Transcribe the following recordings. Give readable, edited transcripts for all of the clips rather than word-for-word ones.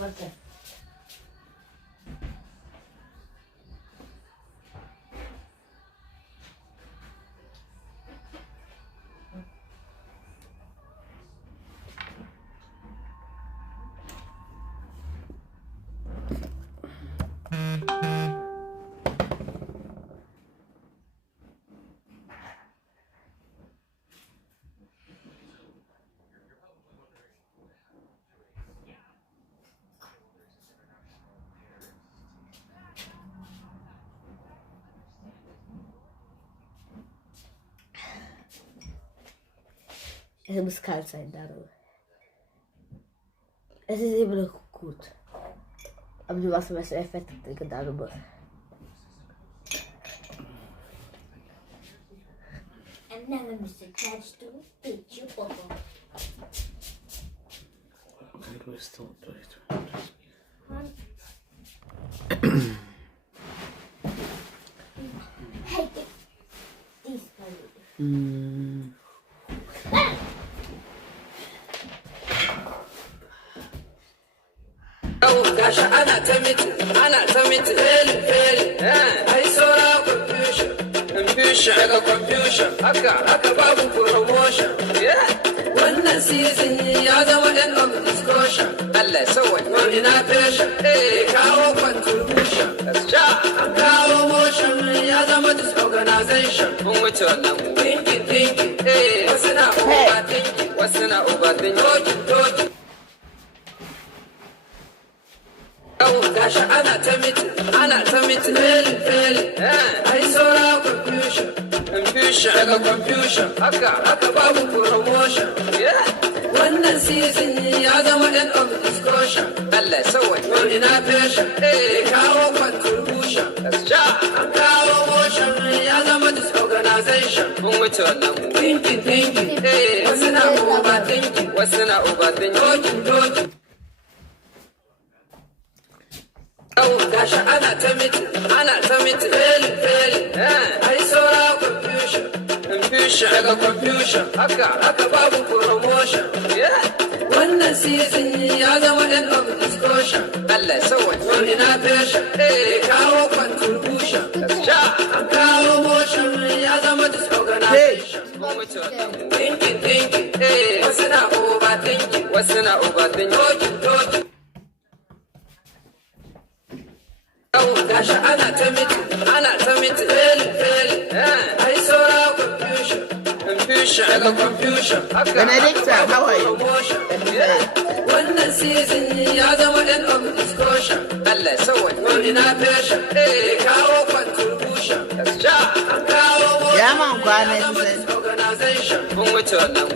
Okay. Es muss kalt sein darüber. Es ist immer noch gut. Aber du warst besser effektiv darüber. And now I'm Mr. Catch to beat you over. Du bist tot, du bist Hey, these Gasha ana ta miti, ai saura confusion, daga confusion, haka babu promotion, wannan season ya zama end of discussion, Allah sauwa, wani na fashion, kawo contribution, an kawo motion ya zama disorganization, mun wuce wannan thinking, wasu na overthinking, talking. Gasha ana ta miti, failing, ai saura confusion, daga confusion, haka babu promotion, wannan season ya zama end of discussion, Allah sauwa, wani na fashion, kawo contribution, an kawo motion ya zama disorganization, mun wuce wannan thinking, wasu na overthinking, talking. Gasha ana ta miti, failing, ai saura confusion, daga confusion, haka babu promotion, wannan season ya zama end of discussion, Allah sauwa, wani na fashion, kawo contribution, an kawo motion ya zama disorganization, thinking, wasu na overthinking, talking. Gasha ana ta miti, failing, ai saura confusion, daga confusion, Benedicta, how are you? wannan season ya zama end of discussion, Allah sauwa, wani na fashion, kawo contribution, an kawo organization, mun wuce wannan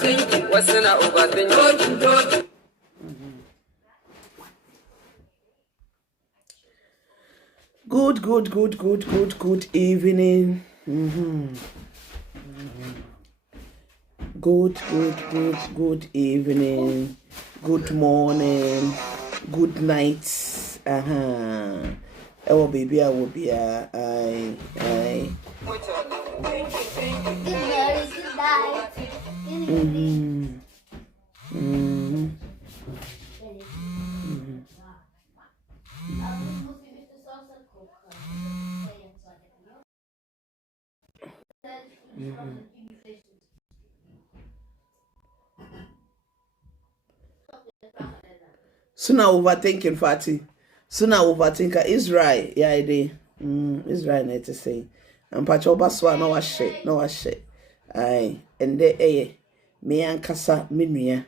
thinking, wasu na overthinking, talking. Good evening. Good evening. Good morning. Good night. Oh baby, I will be I. Good night. Suna overthinking Fati. Suna overthinker Israel. Yeah, I did. Israel need to say. And Pacho Baswa no was shit. Aye. And they me and Kasa Minia.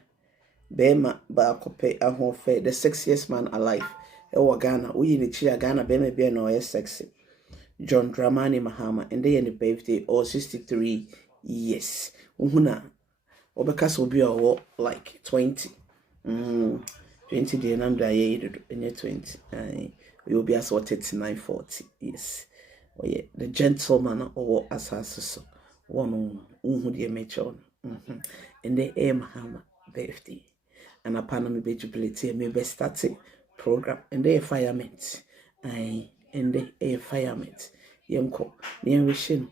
Bema ba kope ahonfe the sexiest man alive. Ewa Ghana. Uyi ni chia Ghana bema be no sexy. John Dramani Mahama. And they in the birthday or 63 years. Uhuna. Obekasa will be like 20. 20 the number I 20. We will be as what 3940. Yes. Oh yeah, the gentleman or assassin. One who the mature. And the Mahama birthday. And upon me be jubilate me be starting program and the firemen. And the firemen. Yemko, near wishing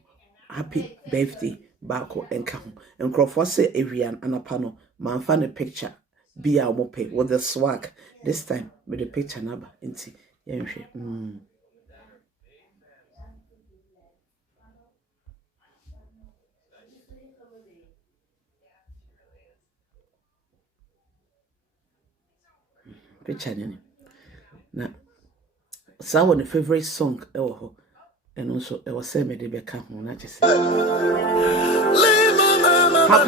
happy birthday, Bako and Kahu. And Crawford say Arian and upon man find a picture. be a mope with the swag. This time with the picture number. Inti. Picture na some of the favorite song and also it was said me de come on na just happy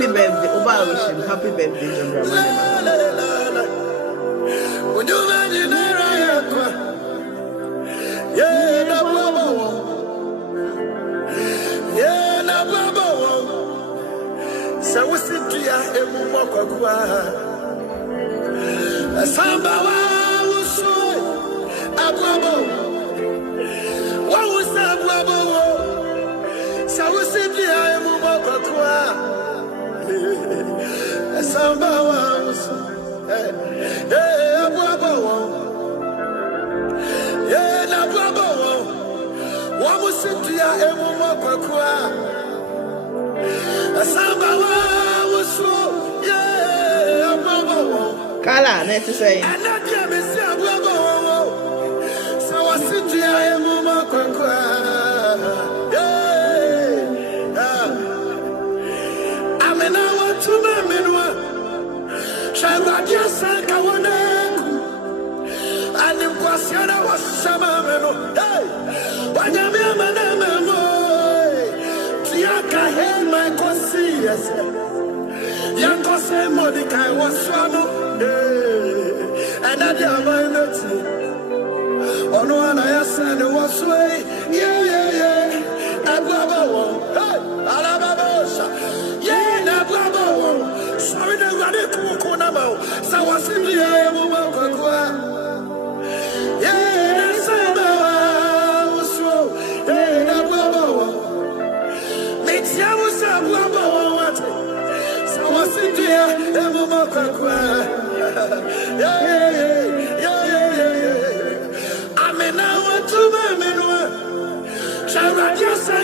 birthday Oba wishing happy birthday John Sambawa wuso abwabo wa wusa abwabo sawusidi ayemu bokwa Sambawa wuso abwabo na abwabo wa musidi ayemu bokwa Sambawa wuso abwabo Kala, let's say. I not yet miss a bravo. So I sit here and move my quack. I'm an hour to my minua. Shall I just say, I want to? And in Quasiana was summer. Hey, when I'm a man, Tiaka had my conscience. Young Cosay Modica was swallowed. And I did my notes. Oh, no, and I said it was way. Yeah. I blabber. Hey, Alabama. Yeah, I blabber. Sorry, the radical Conamo. So I was in the air. Yeah, that's about so. Yeah, I blabber. Makes you was a blabber. So I was in the air. Yeah. I'm in our to my minua. Shall I just say,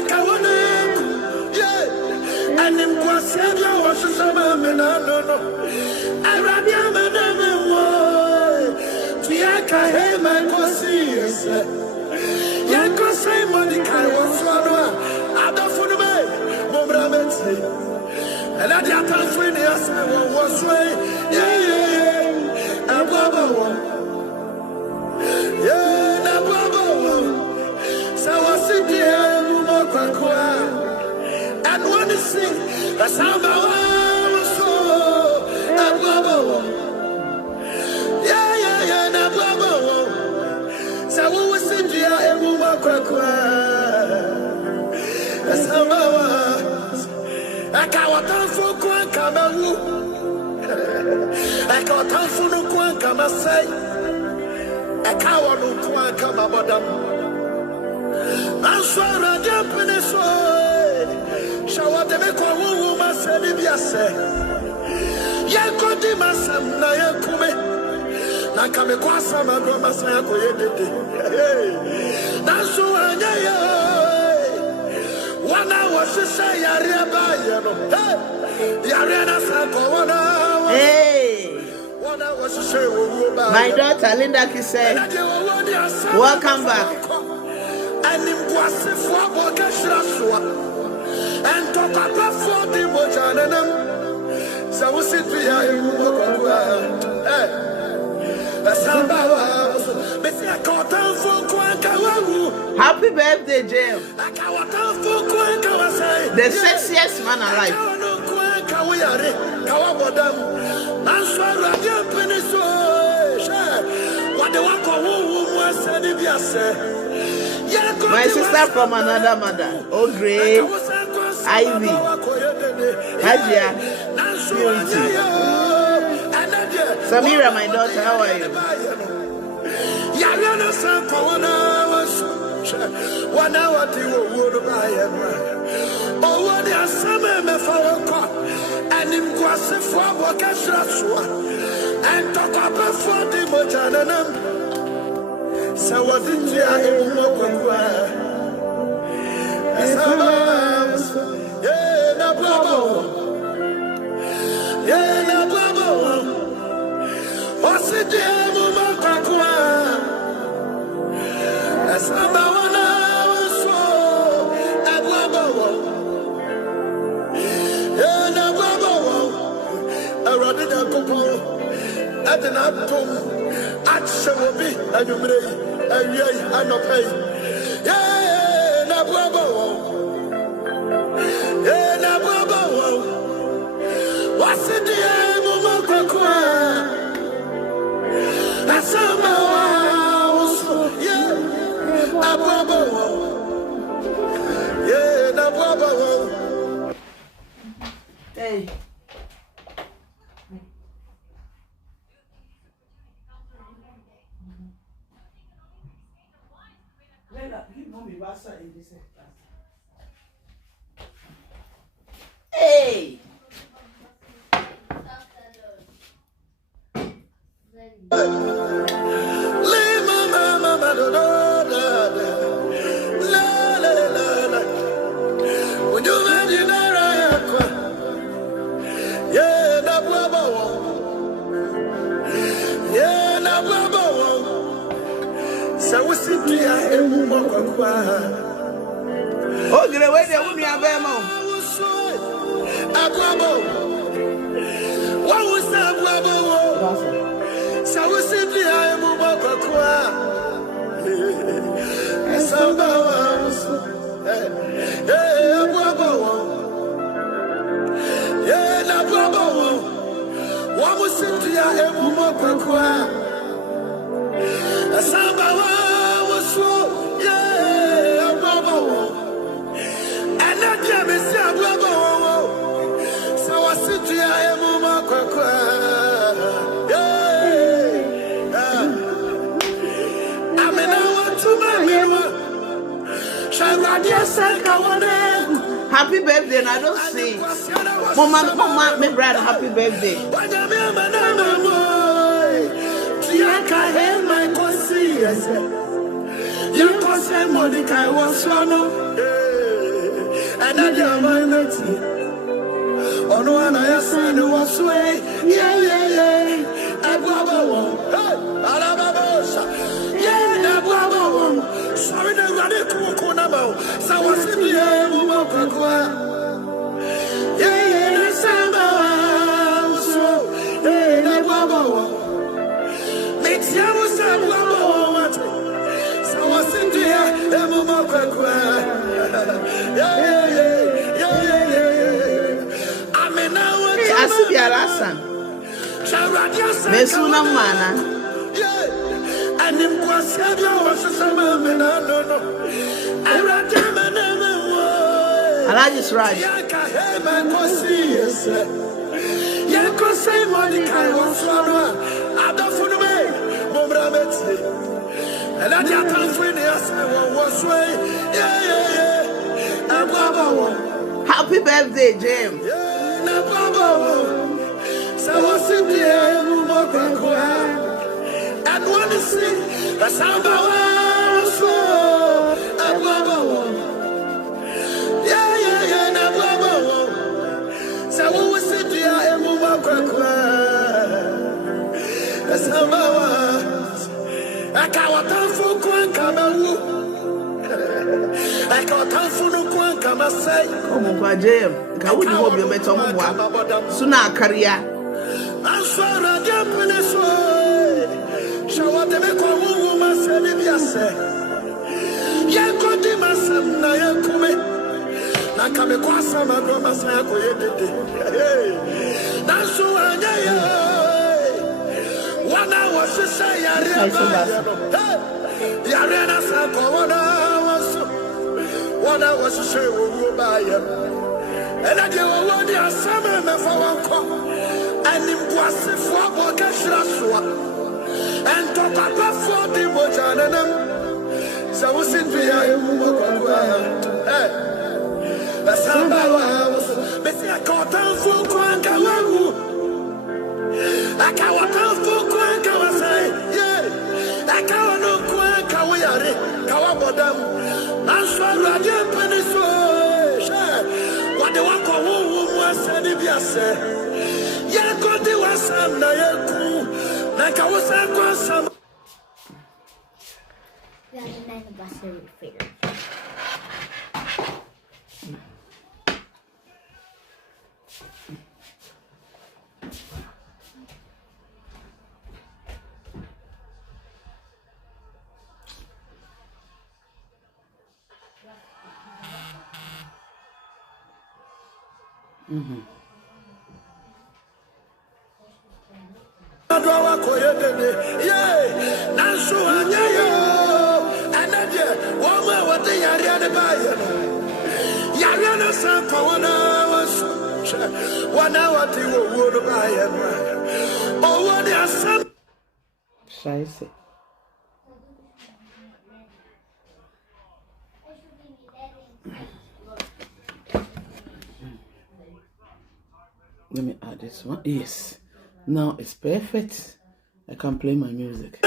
yeah. And in Quasavia was some menano. I rabia madame. Tiaka, hey, my Quasias. Yanko say, Monica was one. I don't for the way. Momramet. And I just told you, I was way. Yeah. I'm Baba. Yeah, na Baba. So I sit here, and want to sing a samba. So I'm Baba. Yeah, na Baba. So we sit here, and we walk a samba. I can't for Kamaru. I can't for no Kamasai. I can't no Kamabadam. I'm sorry, I jump in this way. Shall I make a woman said if you say, Yakodima, Nayakume, Nakamekasa, my grandma said, that's so I one hour to say, Hey, my daughter Linda said, welcome back. And talk about 40 Mojanum. So we sit here. Happy birthday, James. The sexiest man alive. My sister from another mother. Oh, great. Ivy. Hajia. Purity. Samira, my daughter, how are you? One hour to would buy him. Oh, what is some and him was a for Casasua and talk about 40 Mojanum. So what did you have? Yeah, no, it the Muma Kakua? As I'm so at Wabo. And a Wabo, a Rodina Popo, at an Apple, at Shawabi, and you may, and yea, and no pay. Yeah, and a Wabo. And a Wabo. What's it the Muma Kakua? That's yeah, hey. Hey. Oh, get away there with me, Abemo. What was that? So we simply I am Happy birthday, and I don't sing. Mama, me brother, happy birthday. Sorry, the radical Kunamo. So what's in the air? Yeah, Samba. So, yeah, makes you Samba. So what's in the air? Yeah. I mean, now I see the Alasan. Mesuna Mana. And in Quasabia was a summer, and I don't know. I ran them and I like this right. Yanko say Monica was one. I don't for the way, Momrameti. And I got time for the answer was way. Yeah. And Baba. Happy birthday, James. Yeah, Baba. So what's in the air? And want to see the Samba so a Baba. Yeah, na Baba. So what was it? Yeah, and move up. The Samba. I can't tell for Kwankamu. I can't tell for no Kwankamasai. Come on, James. Can we hope you met on Suna career? I'm sorry, I can't finish. Shawate me kwa Mungu masemi biase. Yeko di masem na yekume. Na kame kwa sama do masaya ko yedede. Na so anya wana wasisa yare yare na sa ko wana wasisa wo ba ya. Ela de wo di asama me fa wanko. Anim kwase fo aboka shira soa. And talk about for the Bojanum. So we sit here, the Samba was Messia Cotton for Quankawaru. I can't for Quankawasai, yeah. I can't no Quankawari, Kawabodam. I'm sure I didn't finish. What the one called was said if you say, Yakoti was some Nayaku. We have the 9th anniversary fair. Scheiße. Let me add this one. Yes. Now it's perfect. I can play my music.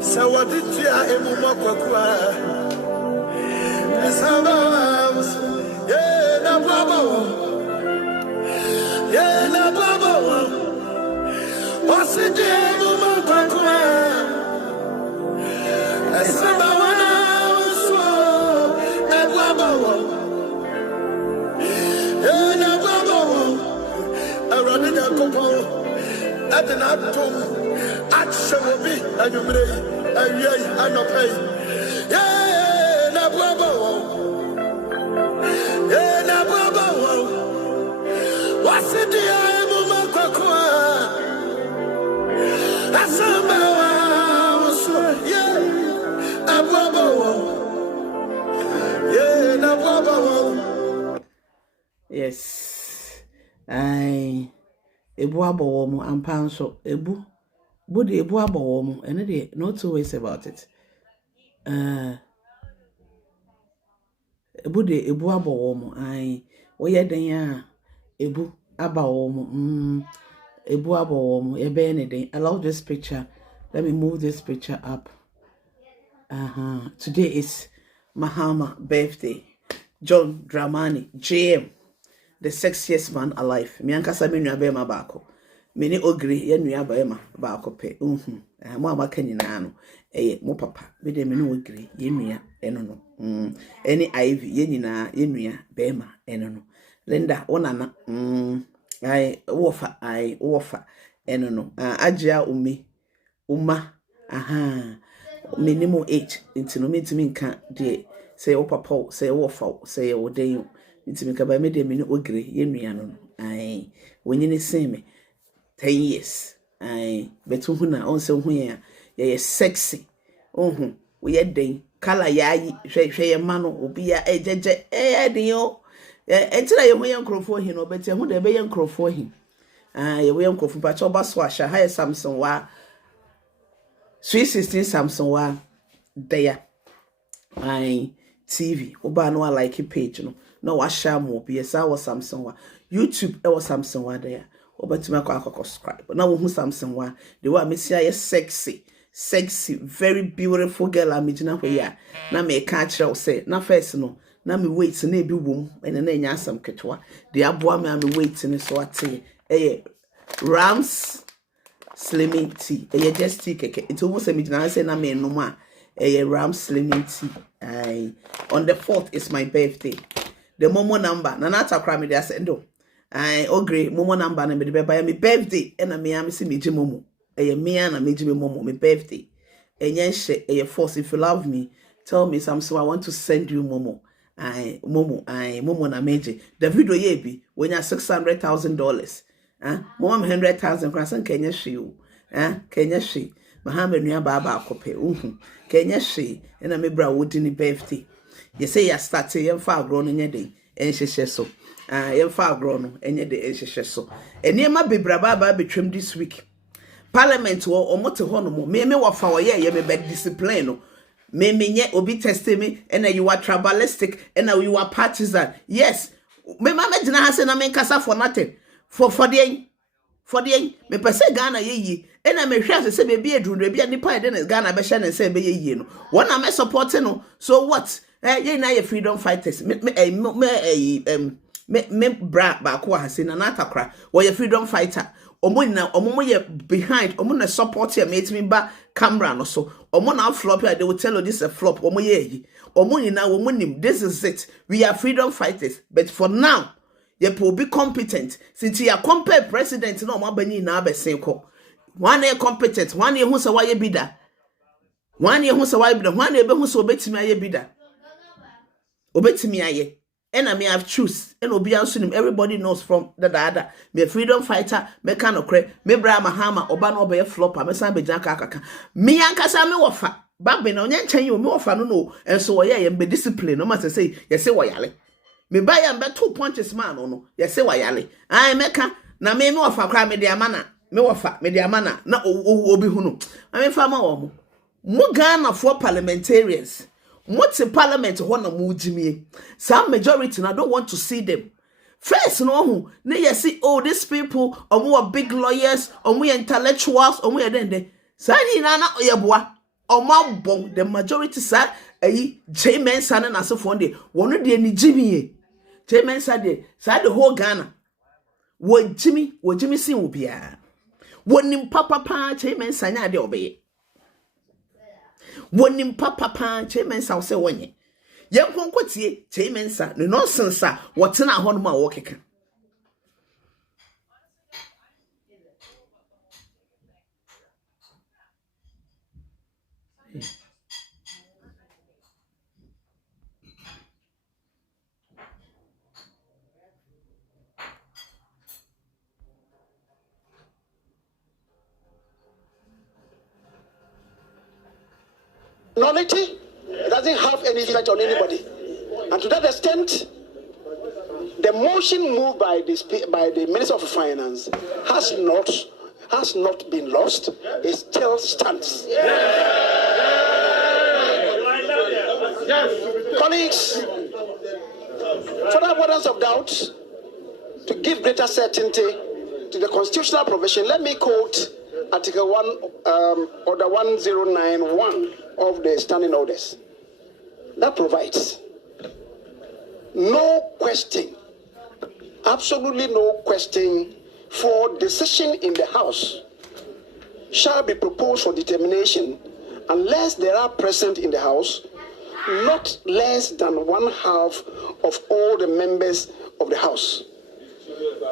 So what did you Yes, I ebu abowomu ampanso ebu body ebu abowomu and there no two ways about it. Body ebu abowomu I oye den ya ebu abawomu ebu abowomu ebe anything. I love this picture. Let me move this picture up. Today is Mahama birthday. John Dramani JM, the sexiest man alive. Me ankasa me nua bema baako. Me ni ogre ye nua bema baako pe. Mo amaka nyina no. Mo papa. Me de me ni ogre ye nua eno no. Any Ivy ye nyina ye nua bema eno no. Linda onana wofa eno no. Ajia uma minimum age into no meet me can de say o papa say o fa say o den into me ka ba me de me no ogre ye nua no when you say me 10 years betu hu na on say hu ye sexy we ye den color ya hwe ye ma no obi ya ejeje den o entira ye hu ye nkrofo hi no beti hu de be ye nkrofo hi ye we nkrofo pa cho ba so ahya ha Samsung wa 316 Samsung wa there TV oba no like page no wa share mo be sa wa Samsung wa YouTube e wa Samsung wa there obatuma kwa subscribe na wo hu Samsung wa the wa mesia ye sexy very beautiful girl amigina hwe ya na me ka kire say na first no na me wait na ebi wom ene na nya asam ketwa de aboa me wait ni so ate Rams Slimming tea. Just tea keke. It's almost a midnight say na me no ma. Ram Slimming tea. On the 4th is my birthday. The Momo number. Nanata cry me there sendo. Ogre Momo number na me de buy me birthday. And me am see me Momo. Me na me Momo me birthday. Yen force if you love me, tell me some so I want to send you Momo. Momo na meje. The video ye be when you $600,000. Mom 100,000 crossing Kenya she Kenya she Mahama nua baba akope Kenya she na me bra wodi ni birthday you say ya start ye fa agro no nyede enhyehyɛ so ye fa agro no enyede enhyehyɛ so eniema bebra baba betwem this week parliament wo omote ho no mo me wo fa wo ye me be discipline no me nye obi test me and you are tribalistic and you are partisan yes me mama gina ha say na me kasa for nothing for the me pese Ghana ye ena me hwe ase be edru be nipa de Ghana be hye ne se be ye no wona me support no so what Ye na ye freedom fighters. Me bra ba ko ha se na atakra. Wo ye freedom fighter. Omo ye behind. Omo na support ye mate me ba camera no so. Omo na flop here. They will tell you this is a flop. Omo ye. Omo ni na omo nim. This is it. We are freedom fighters. But for now, ye will be competent. Since you are compare president no omo bani na abesen ko. One year competent. 1 year who say why ye bida. 1 year who say why bida. 1 year be who say obetimi aye bida. Obetimi aye. And I may have choose. And obi anso nim. Everybody knows from the dada. Me a freedom fighter. Me kind of cre. Me bra mahama. Oba no be a flopper. Me san be janka kaka. Me ankasa me wafa. Babe na onye nchan you me wafa no. And so ye be discipline. No matter say ye say wayale. Me buy am be 2 punches man no. Ye say wayale. Ai meka na me wafa kra me de amana. Me wafa me de amana na obi hu no. I fa ma wo mo. Mo Ghana for parliamentarians. What's in parliament ho na mo jimie. Some majority I don't want to see them. First no who na you see these people omo are big lawyers, omo intellectuals, omo ye den. Sa ni na ye boa. Omo bon the majority sa J Mensa na asefo de wono de ni jimie. J Mensa de sa the whole Ghana. Wo jimi sin wo bia. Wonim papa J Mensa nya de obeye. Wonim papa Mensa say wonye yen konkotie Mensa no nonsense a wotena ho no ma wo keka. Nullity, it doesn't have any effect on anybody. And to that extent, the motion moved by the Minister of Finance has not been lost. It still stands. Colleagues, for the avoidance of doubt, to give greater certainty to the constitutional provision, let me quote Article 1, Order 1091 of the Standing Orders. That provides no question, absolutely no question, for decision in the House shall be proposed for determination unless there are present in the House not less than 1/2 of all the members of the House.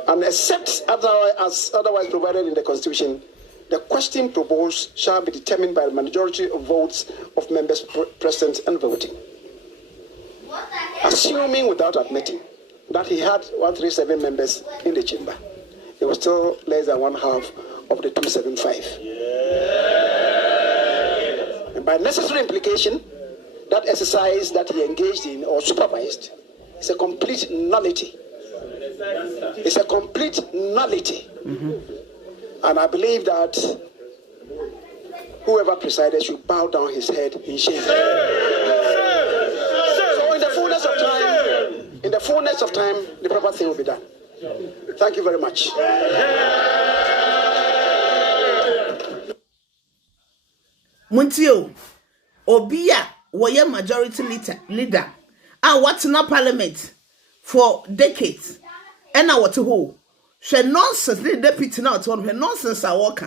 And except otherwise provided in the Constitution, the question proposed shall be determined by the majority of votes of members present and voting. Assuming without admitting that he had 137 members in the chamber, it was still less than 1/2 of the 275. And by necessary implication, that exercise that he engaged in or supervised is a complete nullity. It's a complete nullity. And I believe that whoever presided should bow down his head in shame. So in the fullness of time, the proper thing will be done. Thank you very much. Muntio, Obia, Waya majority leader, and what's in parliament for decades, and now what to who? She nonsense, the deputy now to her nonsense. I walk.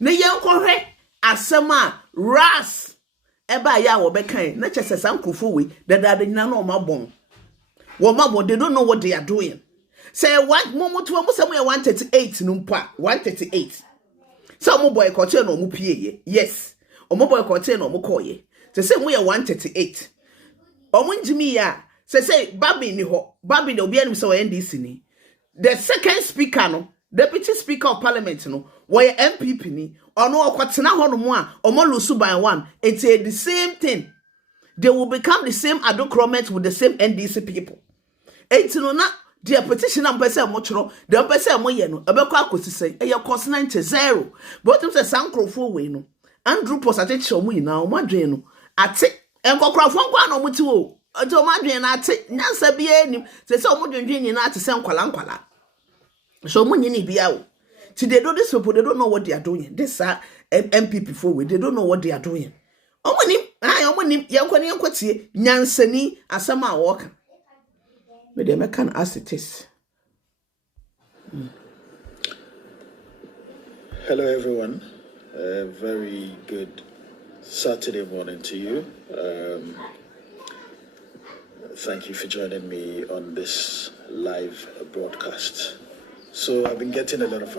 Ne yanko he asema ras eba ya wo bekan na chese sankrofo we dada na no mabon. Wo mabon, they don't know what they are doing. Say what momo to mo say 138 no mpa 138. So mo boycott no mo pie. Yes. O mo boycott no mo koye. Say we are 138. O mo njimi ya say babi ni ho. Babi de obi anim say NDC ni. The second speaker no, deputy speaker of parliament no, where MPP ni, or no kwatena ho no mo a, omo lusu by one. It's the same thing. They will become the same adocromet with the same NDC people. It's no na the petition am pese mo chro, the pese mo ye no, ebekọ akosi say, e ye cost 90. But them say sankrofo we no. Andrew Posate chomu ina o madwen no. Ate enkokrafo nkwa no muti o. Ojo madwen na ate nyansa bia nim. Se o modwen nyina ate se nkwala. So munyini biao. See, they do this people, they don't know what they are doing. This MPP forward, they don't know what they are doing. Omoni nim yankoni yankotie nyansani asama woka me dey make an as it is. Hello everyone, very good Saturday morning to you. Thank you for joining me on this live broadcast. So I've been getting a lot of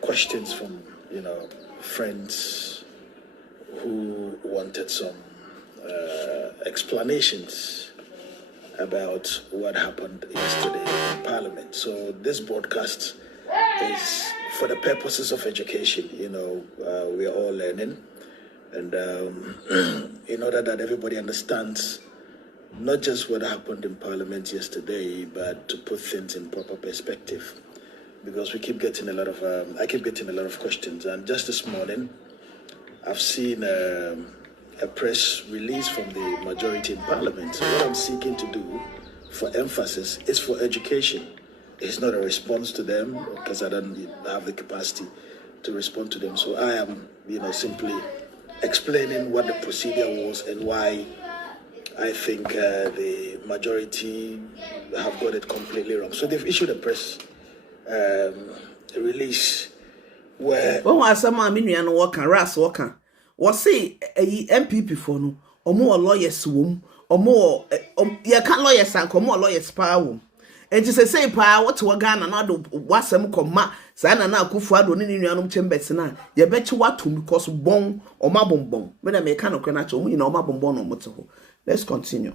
questions from friends who wanted some explanations about what happened yesterday in Parliament. So this broadcast is for the purposes of education. We are all learning, and in order that everybody understands not just what happened in Parliament yesterday, but to put things in proper perspective, because we keep getting I keep getting a lot of questions. And just this morning, I've seen a press release from the majority in Parliament. So what I'm seeking to do, for emphasis, is for education. It's not a response to them, because I don't have the capacity to respond to them. So I am, simply explaining what the procedure was and why I think the majority have got it completely wrong. So they've issued a press release where... When was some Armenian worker, Ras worker, was say a MPP for no, or more lawyers womb, or more, you can't lawyers and more lawyers power. And just say, Pa, what to a gun and not what some comma, Sana now Kufado in your chambers now. You bet you what to because bong or mabon, when I make kind of canacho, mabon or motor. Let's continue.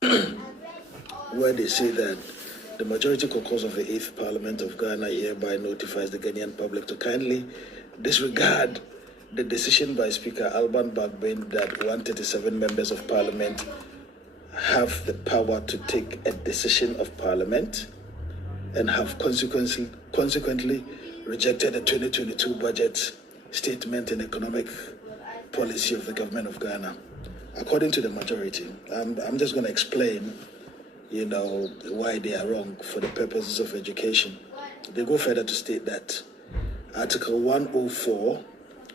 Where they say that the majority caucus of the 8th Parliament of Ghana hereby notifies the Ghanaian public to kindly disregard the decision by Speaker Alban Bagbin that 137 members of Parliament have the power to take a decision of Parliament and have consequently rejected the 2022 budget statement and economic policy of the government of Ghana. According to the majority, I'm just going to explain, why they are wrong for the purposes of education. They go further to state that Article 104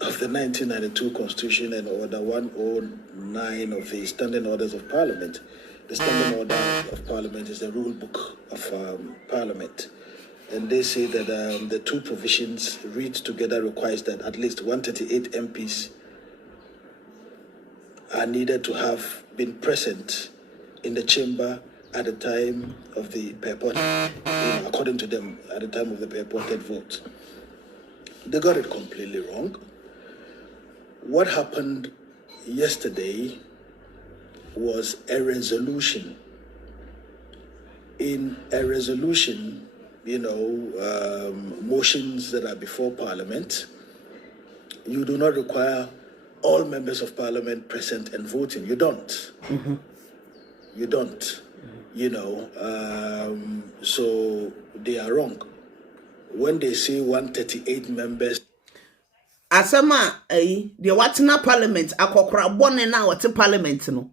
of the 1992 Constitution and Order 109 of the Standing Orders of Parliament. The Standing Order of Parliament is the rule book of Parliament. And they say that the two provisions read together requires that at least 138 MPs are needed to have been present in the chamber at the time of the purported, according to them, at the time of the purported vote. They got it completely wrong. What happened yesterday was a resolution. In a resolution, motions that are before Parliament, you do not require all members of Parliament present and voting. You don't. Mm-hmm. You don't. So they are wrong when they say 138 members. Asama the Watina Parliament akokra bone na what Parliament no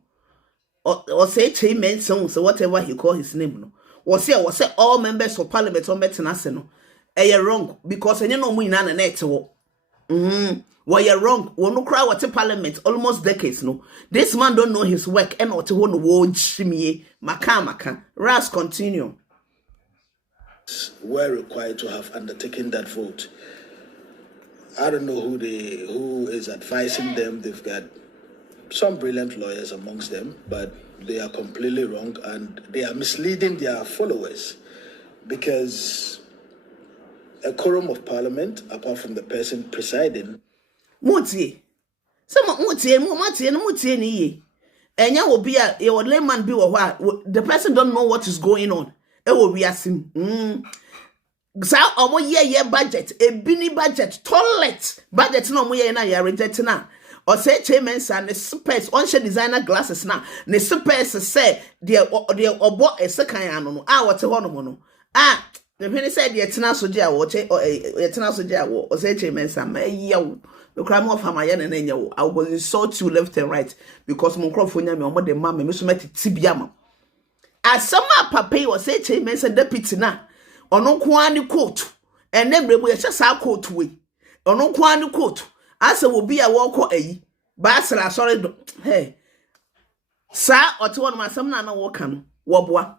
or say chairman so whatever he call his name no was say all members of Parliament on betena se no wrong because any no mu ina na net wo you're wrong. We no cry what Parliament almost decades no. This man don't know his work and what ho no wo chimie maka. Ras continue. Were required to have undertaken that vote. I don't know who is advising them. They've got some brilliant lawyers amongst them, but they are completely wrong and they are misleading their followers, because a quorum of Parliament, apart from the person presiding, Mutie. Some mutie ni ye. Enya will be a layman be or what the person don't know what is going on. It will be asim. Sa omo ye budget, a bini budget, toilet budget no mo ye na ya reject na. Or say chairman and the space on designer glasses na. Ne space say the obo a second no. What a no. The penny said the etina soja or etina soja or say chairman some yo. The crime of Hamayan and Enyo, I will insult you left and right because Moncrofonia, my mother, mamma, Miss Matty Tibiama. As some papa was say, chairman and deputy na, or no quani coat, and then we are just our coat way, or no quani coat. As will be a walk or Basra sorry hey sa ote won masam na woka no wo boa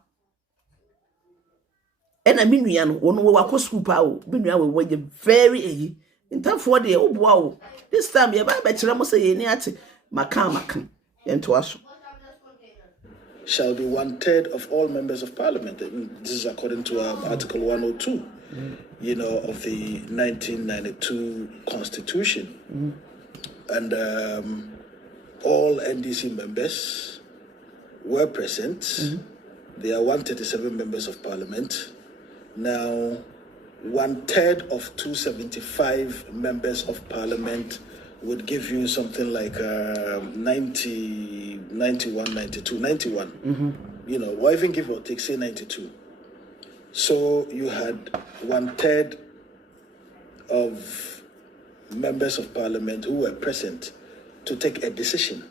ena minua no won wo akọ school pa o minua we very eyi ntafo de wo boa o this time ye ba kire mo say ye ni ate maka yento aso shall be 1/3 of all members of parliament. This is according to Article 102, of the 1992 Constitution. And all NDC members were present. There are 137 members of parliament. Now, 1/3 of 275 members of parliament would give you something like 90, 91, 92, 91. Or even give or take, say 92. So you had 1/3 of members of parliament who were present to take a decision.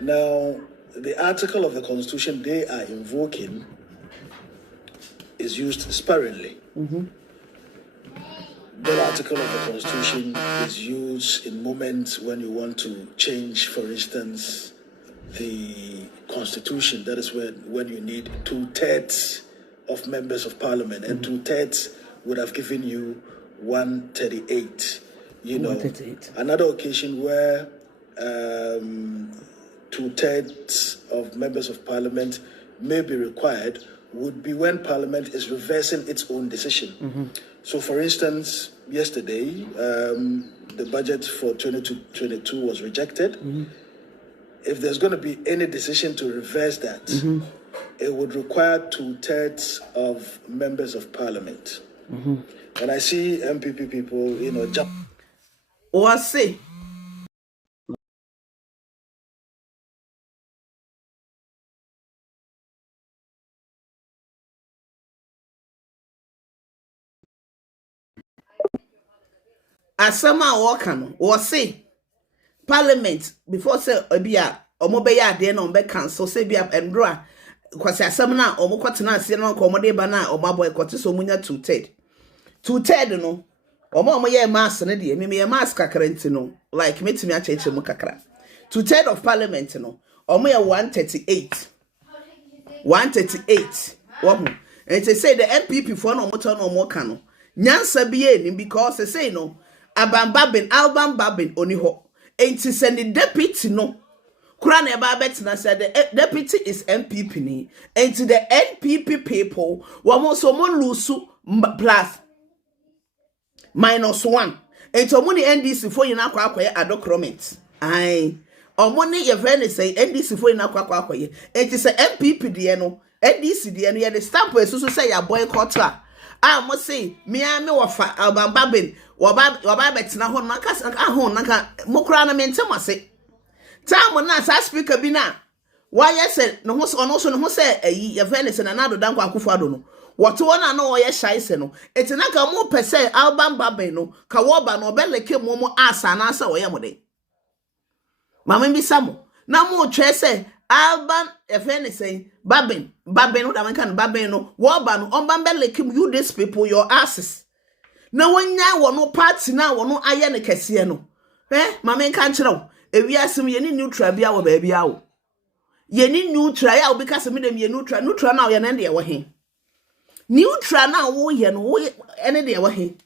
Now, the article of the Constitution they are invoking is used sparingly. That article of the Constitution is used in moments when you want to change, for instance, the Constitution. That is when you need 2/3 of members of parliament, and 2/3 would have given you 138. 138. Another occasion where 2/3 of members of parliament may be required would be when parliament is reversing its own decision. So, for instance, yesterday, the budget for 2022 was rejected. If there's going to be any decision to reverse that, it would require 2/3 of members of parliament. And I see MPP people, jump. Or say, Asama Wakano, or say, Parliament, before say, Obia, or Mobaya, then on back council, say, be up and draw. Because Asamana, or Mokotana, Siena, Commode Bana, or Maboy Cotiso Munya 2/3. 2/3, no, or Mamma Mass, and maybe a mask cacarentino, like me to me a church mukakra. 2/3 of Parliament, no, or me a 138. 138. And they say the MPP for no motor no more cano. Nyansa bien because they say no. Alban Babin only ho. Ain't he send the deputy no. Kurane Babetina said the deputy is MPP ni. Ain't the NPP people wamo so mon lusu plus -1. Ain't omuni NDC for you na kwa adokromit. Aye. Omuni ye veni say NDC for you na kwa ye. Ain't say MPP die no. NDC die no ye the stamp so say ya boycott her. I must say, me wafa Alban Babin, waba betina ho naka ahon naka mokra na mentema se. Time na sa speaker bi na. Why say no ho ono so no ho say ayi ye Venice na nado danko akufado no. What one na no ye shy se no. Eti na ka mo pese Alban Babin no ka wo ba no beleke mo asa na asa wo ye mo de. Mama bi samo. Na mo twe say Alban Venice Babin no da man kan Babin no wo ba no on beleke you these people your asses. Na wonya wo no party na wo no aye ne kese no. Mama kan kire wo. Ewiasem ye ni neutral bia wo ba bia wo. Ye ni neutral ya wo because me dem ye neutral na ye na de wo he. Neutral na wo ye no wo ene de wo he.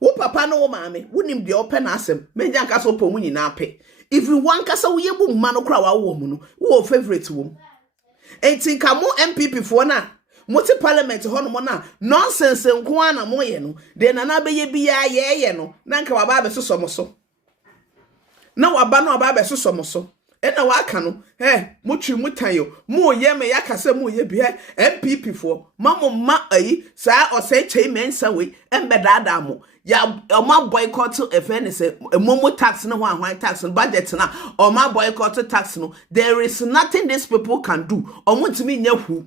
Wo papa no wo maame wonim de open asem. Menja nka so po mu nyina ape. If you want kasa wo ye bu mma no kra wa wo mu no wo favorite wo. Enti ka mo MPP fo na multi parliament ho no mo na nonsense nko ana mo ye no de na na be ye bia ye no na nka wa ba be so mo so. Na waba no aba be so mo so. E na wa aka no mutwi mutayo mo ye me yakase mo ye bi MPP fo ma ayi sa osai chei mensa we embedada mo ya oma boycott Venice momo tax no hwan tax no budget na oma boycott tax no there is nothing these people can do omuntimi nya hu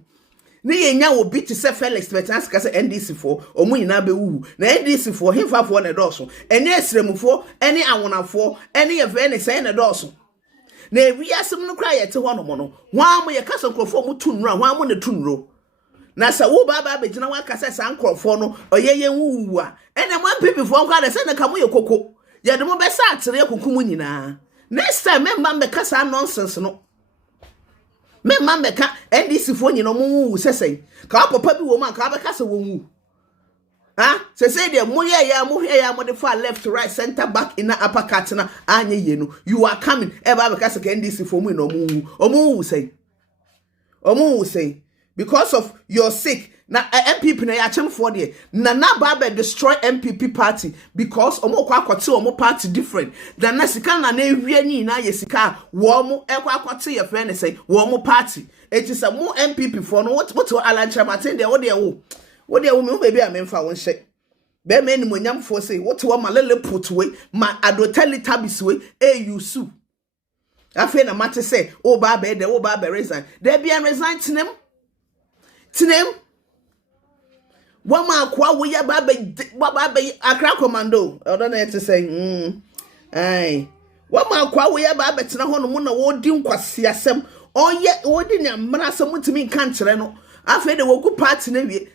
ni yenya obi ti se Felix Betas ka se NDC fo omu nyina be wu na NDC fo hemfa fo na doso ene esremufo ene awonafo ene Venice ene doso na ewiasem no kra yete ho no mo no hwan mo ye kasa nkrofo mo tunura hwan mo ne tunuro na sa wo baba begina wa kasa sa nkrofo no oyeye wuwu a ene mo MPP fo nkwa de se ne ka mo ye koko ye de mo be sa atere kukum nyina Next time, me man make us nonsense no. Me man make NDC phone you know mu say. Ka papa bi wo man ka be kasa wo mu. Ah, say there mo ya mo de far left right center back in the upper cut na anye ye no. You are coming. E ba be kasa NDC phone mu no mu. Omu say because of your sick. Na MPP na yachem for there. Na Baba destroy MPP party because omo kwa akote omo party different. Then na sika na ewie ni na yesika wo mo ekwa akote ye friend say wo mo party. It is a mo MPP for no what Alan Chamatin there what there wo me baby amemfa won hye. Be me ni monyam for say what wo malele put we ma adoteli tabis we yusu. Afi na mate say o Baba there o Baba resign. There be an resign tinem. Wama kwa we ya baba Accra Commando. I don't know to say. Aye. Wama kwa we ya baba tena ho no mu na wo di nkwase asem. Oye wo di nya mra asem mutimi kan kire no. Afa de wo gu party na wie.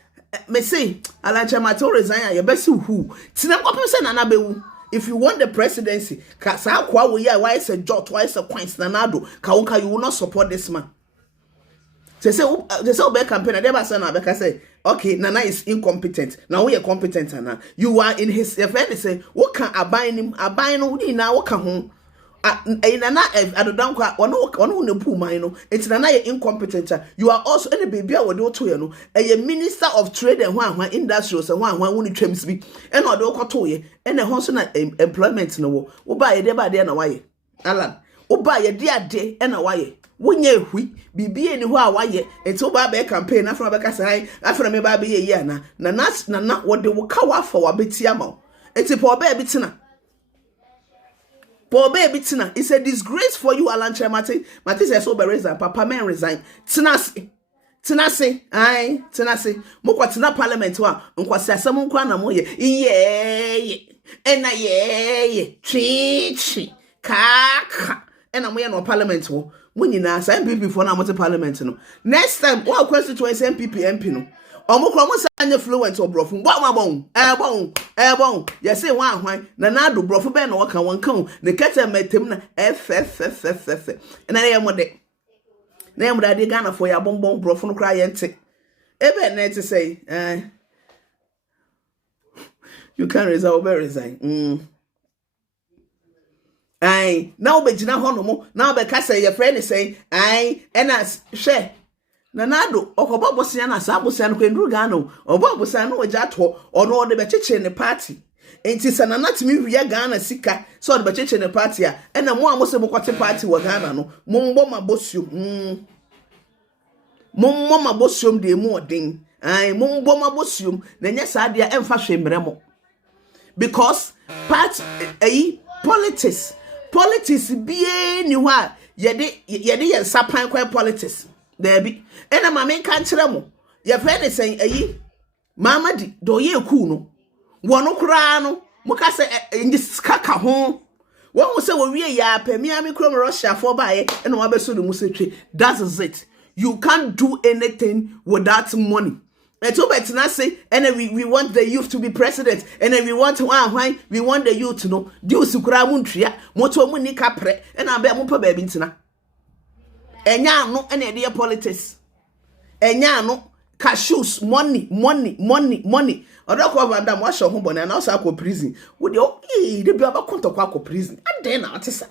Me say Alan Chamato resign ya besi hu. Tena kopem se na bewu. If you want the presidency, ka sa kwa we ya why is a jot why is a coins na nado. Ka wonka you will not support this man. They say Obe campaign, they say, okay, Nana is incompetent. Now we are competent, Nana. You are in his friend say, what can I buy him? I buy no now what can home? Nana I don't know one no poor mine. It's Nana incompetent. You are also any baby I would do to you. A minister of trade and one industrials and one only trims me. And I don't call you and a horse employment no. Oba ye deba de na why. Alan. Oba ye day and a why. Wonye hui bibi ni ho a waye enti ba be campaign afra be kasa hai afra me ba be ye na wo de wo ka wa fa wa beti ama enti po ba bitina it's a disgrace for you Alan Chamatin Mate say so be resign papa men resign tenase ai tenase mo kwa tena parliament wa nkwase asem nkwa na mo ye ena ye twi kaka ena mo ye no parliament wo Munina sa MPP for na mo parliament no. Next time what constituency MPP MP no. Omo kro mo sanye fluent obrofo. Bon. You say wan hwan na na do brofo be na waka wan kan ne kete metem na ff. Na ye mo de. Na ye mo de Ghana for ya bonbon brofo no kra ye nte. Ebe na to say you can resign. Aye, now be jina ho no mo, now be ka say your friend say, aye, and as share. Nanado, okoba bosia na sa bosia no kwendru Ghana, oba bosia no oja to, ono de be cheche ne party. Enti sanana timi wiya Ghana sika, so de be cheche ne party a, na mo amose mo kwate party wo Ghana no, mo mbo mabosio. Mo mbo mabosio de mu odin. Aye, mo mbo mabosio, na nya sa de emfa hwemre mo. Because part politics be ni wa yede ye sapan kwa politics there be ena ma men kan kire mo ye friend say ayi mama di do ye ku no wono kra no mo ka say ngi skaka ho won say wo wie ya pa mi ami krom Russia for bae ena wa be so no mu setwe that is it. You can't do anything without money. And say, and we want the youth to be president, and then we want the youth to know. Do sukura muntria, moto muni capre, and I bet mupa baby tina. And ya no any idea politics. And ya no cashews, money. Or don't go and wash your home and also go prison. Would you be about conto prison? And then artisan.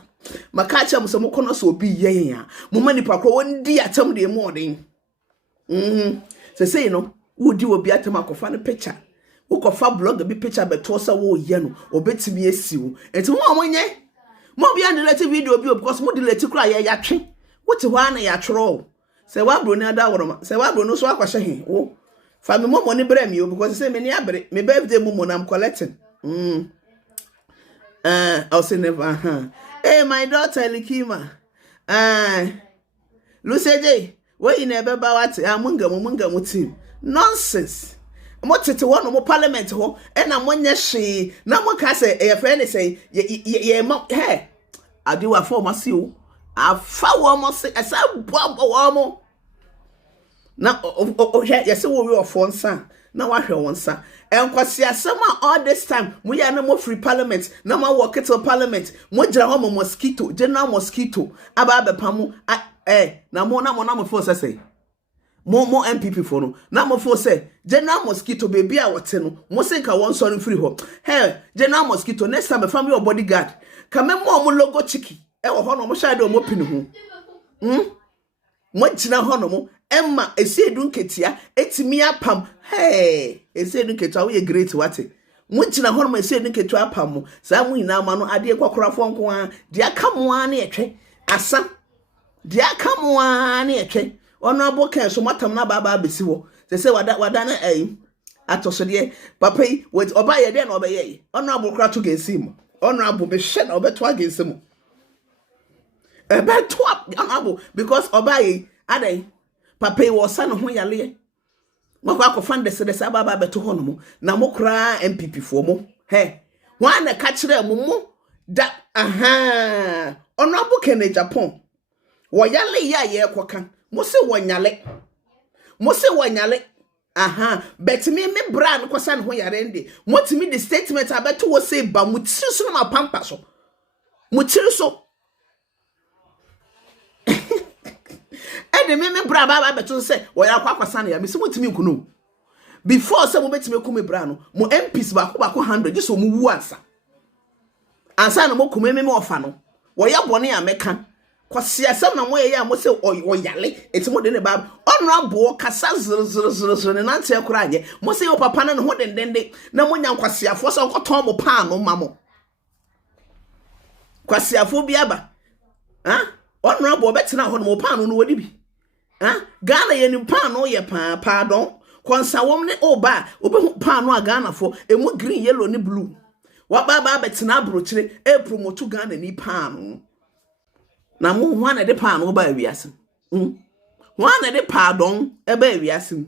Makacha musamokono so be ya. Mumani pakro one dear some day morning. Say no. Would you be at a macofan picture? Who could fa blog be picture but toss a woe yano or bet to be a seal. And to one ye. More beyond the letter video because more the letter cry ya tree. What a one ya troll. Say what Brunel Dawroma. Say what Bruno swap a shahin. Oh, family more money brem you because say many abre. Me birthday mumon I'm collecting. I'll say never. Hey, my daughter Likima. Lucy J. Where you never bow at Munga Mutim. Nonsense. Mo tete one mo parliament ho e na mo nya hwe na mo ka say e friend say ye mo he ade wa for mase o afa wo mo say asa bo wo mo na o ye se wo we ofo nsa na wahwe wonsa enkwasi asema all this time we are no free parliament na ma work to parliament mo gira ho mosquito general mosquito aba abepamu na mo for say mo MPP for no na mo for say general mosquito baby a wote no mo say ka won sorry free ho hey general mosquito next time family your bodyguard come mo logo chiki wo ho no mo shade o mo pini ho mo gira ho no mo Emma esiedu nketia etimi apam hey esiedu nketia we great wate mo gina ho no esiedu nketia apam sa mu ina ma no ade kwakorafo nko a de aka mo ana etwe asa de aka mo ana etwe ono abokan so matam na baba besi wo se wada na atosode papa yi wait oba ye de na obeye ono abokra to gensi mo ono abo be hye na obeto agensi mo beto abo because oba yi adai papa yi wo sa no ho yale makwa akofan de baba beto ho no mo na mo kra MPP fo mo he wa na ka kire mo da aha ono abokan na Japan wo yale ya ye kokan mo se wonyale aha bet me bra no kwasa no ho yare ndi motimi the statement abeto wo say ba mutiri so na pampa so mutiri so ede me bra ba beto say wo ya kwasa na ya me se motimi nkuno before say mo betimi ku me bra no mo MPs ba ko 100 just so mo wu ansa na mo ku me ofa no wo ya bone ya meka kwasi asem na mo ye ya mo se oyale etimo de ne ba honorable kasa zero ne nante akura anye mo se yo papa na ne ho dendende na mo nya kwasi afo so nkoton mo pa no mamo kwasi afo bi aba honorable betina ho no mo pa no wodi bi Ghana ye ni pa no ye pa don konsa wom ne oba obe pa no a Ghana fo emu green yellow ni blue wa ba betina brochire promote Ghana ni pa no na mo hwana de pa no ba wiase hwana de pardon e ba wiase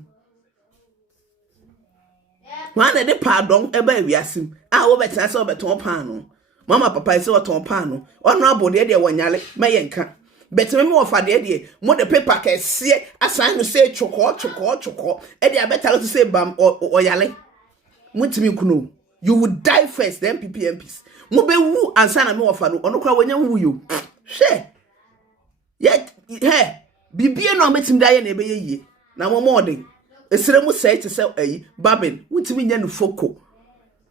hwana de pardon e ba wiase wo betina se obeton pa no mama papa se oton pa no honorable de wonyale meyenka betima me ofa de mo de paper ka sie asan no say choko e de abeta to say bam oyale mutimi kuno you would die first the MPs mo be wu ansa na me ofa no ono kra wonya wu yo hwe yet bibie no metim da ye na ebe ye na mo modern esere mu say to say babin wutimi nya no foko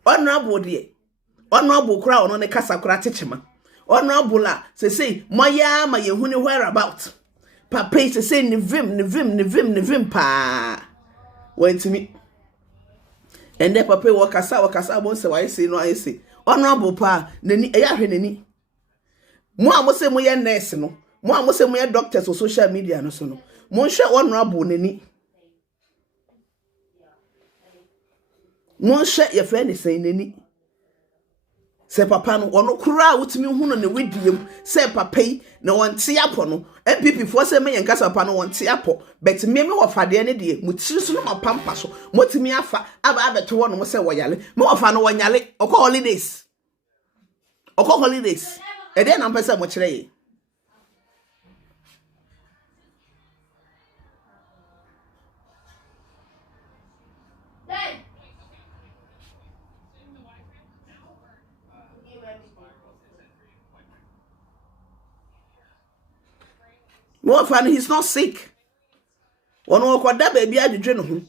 honorable kra ono ne kasa kra techema honorable say moya ma ye hu ni where about papa say ne vim pa wentimi ende papa wo kasa bo se why say no I say honorable pa nani eya hwe nani mo amose mo ye nurse no mo amose mo ye doctors on social media no so no mo hwe honorable nani mo hwe ye friend say nani se papa no ono kura wutimi hu no ne wediem se papa yi na wonte apo no MPP fo se me yenkasa papa no wonte apo bet me wo fade ne de mutiri so no mapampa so motimi afa aba abeto wo no se woyale me wo fa no wonyale okọ holidays e de na mpese mo kire yi Mo fan he's not sick. One okwada baby adwedwe no ho.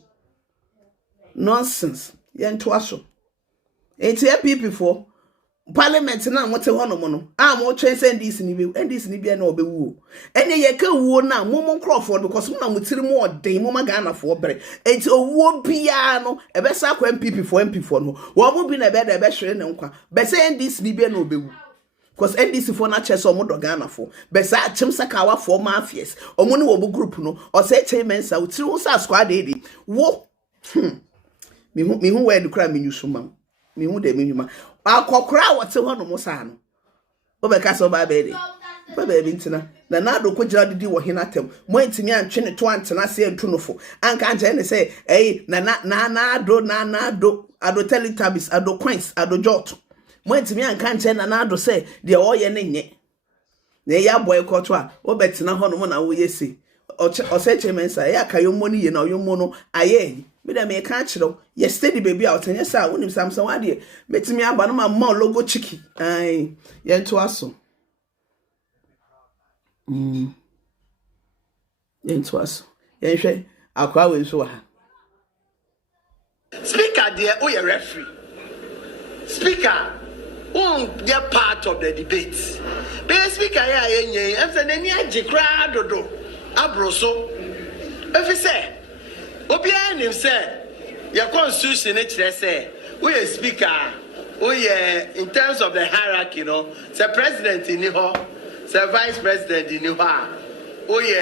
Nonsense. Ye nto aso. Enti MPP for parliament na mote ho no mo no. Mo twen send this ni bia na obewu. Enye ye ka wuo na mo Crawford because mo na mutiri mo odin mo Ghana for bere. Enti owuo bia no ebesa kwa MPP for no. Wo mo bi na be da be hwere ne nkwa. Be say this ni bia na obewu. Because NDC for na chese omo do Ghana for besa chimsa kawa for mafias omo ne wo group no o say mensa utiri wo sa squad dey wo me hu we de kra me nyusuma me hu de me nyuma akokora wote ho no mo sa no obeka so ba be dey ba be ntina na do ko gira didi wo hena tem mo ntimi antwe ne to antena se entu no fo anka anje ne say na do ado Teletubbies ado coins ado jot Mwentimi anka nche na ado se de oye ne nye. Na ya boycott a wo betina ho no na wo yesi. or say Chemensa, ya ka your money, you know, your mono, aye. Me da me can't you ye steady baby out and yes, I wouldn't some idea. Met me about my more logo chicky. Aye, yen to us. Yen to us. Yen say, I'll call with so. Speaker, dear, oh, you're referee. Speaker, won't get part of the debate. But speaker, I'm saying, any crowd or do. Abroso. If you say, Obian him say, your constitution, say, we are speaker, we in terms of the hierarchy, the president in Niho, the vice president in Niho, we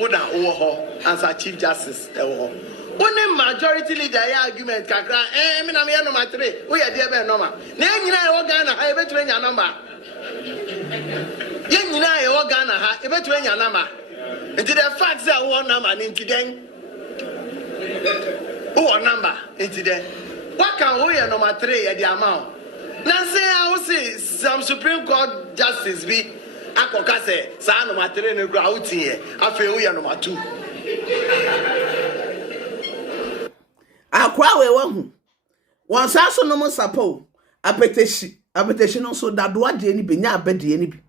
Una Oho, as a chief justice. One majority leader argument, Kakra, Minamia number 3, we are dear number. Name organa, I bet when your number. Yen organa, I bet when your number. Into the facts that one number into them. One number into them. What can we number 3 at the amount? Now say I will see some Supreme Court justice be Akokase, San number 3 no go out here. I feel we are number 2. Akwa we won. Wan saso no mo sapo. Apetition also that do ade ni benya abede ni bi.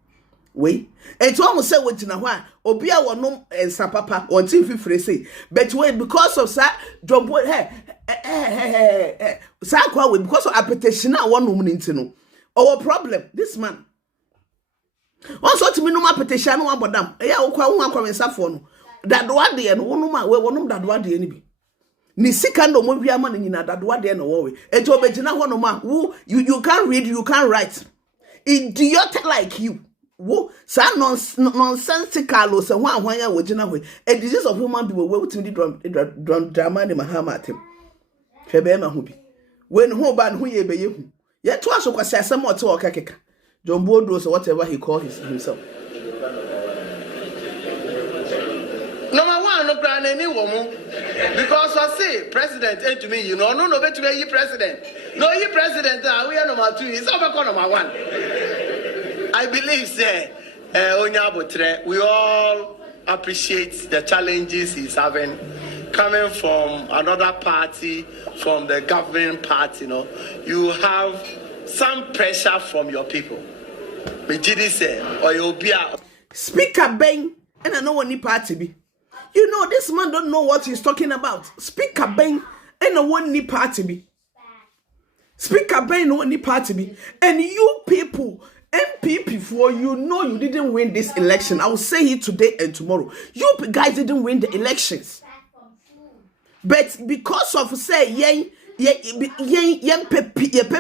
We enti o mo say wogina ho a obi a wonom ensa papa wonti fifire say but wait because of sa jombo sa kwa we because of apetition a wonom ni nti no our problem this man one sort me no apetition no abodam eya wo kwa wo akwa ensafo no that do ade no wonom a we wonom that do ade ni bi ni sika no mo bia ma no nyina that do ade no wo we enti obegina ho no ma you can't read, you can't write, idiot like you. Wo sa nonsensical so hwan ya wogina ho a disease of human being we wutimi drama ni mahamatem hwebe ma ho bi when ho ba no ho ye beye hu ye to aso kwase asem o te o kakeka John Bodo so whatever he call himself. Number 1 no plan any woman because I say president to me no bet to be president no you president we are number 2 is over number 1. I believe, we all appreciate the challenges he's having coming from another party, from the governing party. You have some pressure from your people. Or you'll be a Speaker Ben, and I know any party be. You know, this man don't know what he's talking about. Speaker Ben, and no one need party be. Speaker Ben, no one need party be. And you people, MPP for you know you didn't win this election. I will say it today and tomorrow. You guys didn't win the elections. But because of say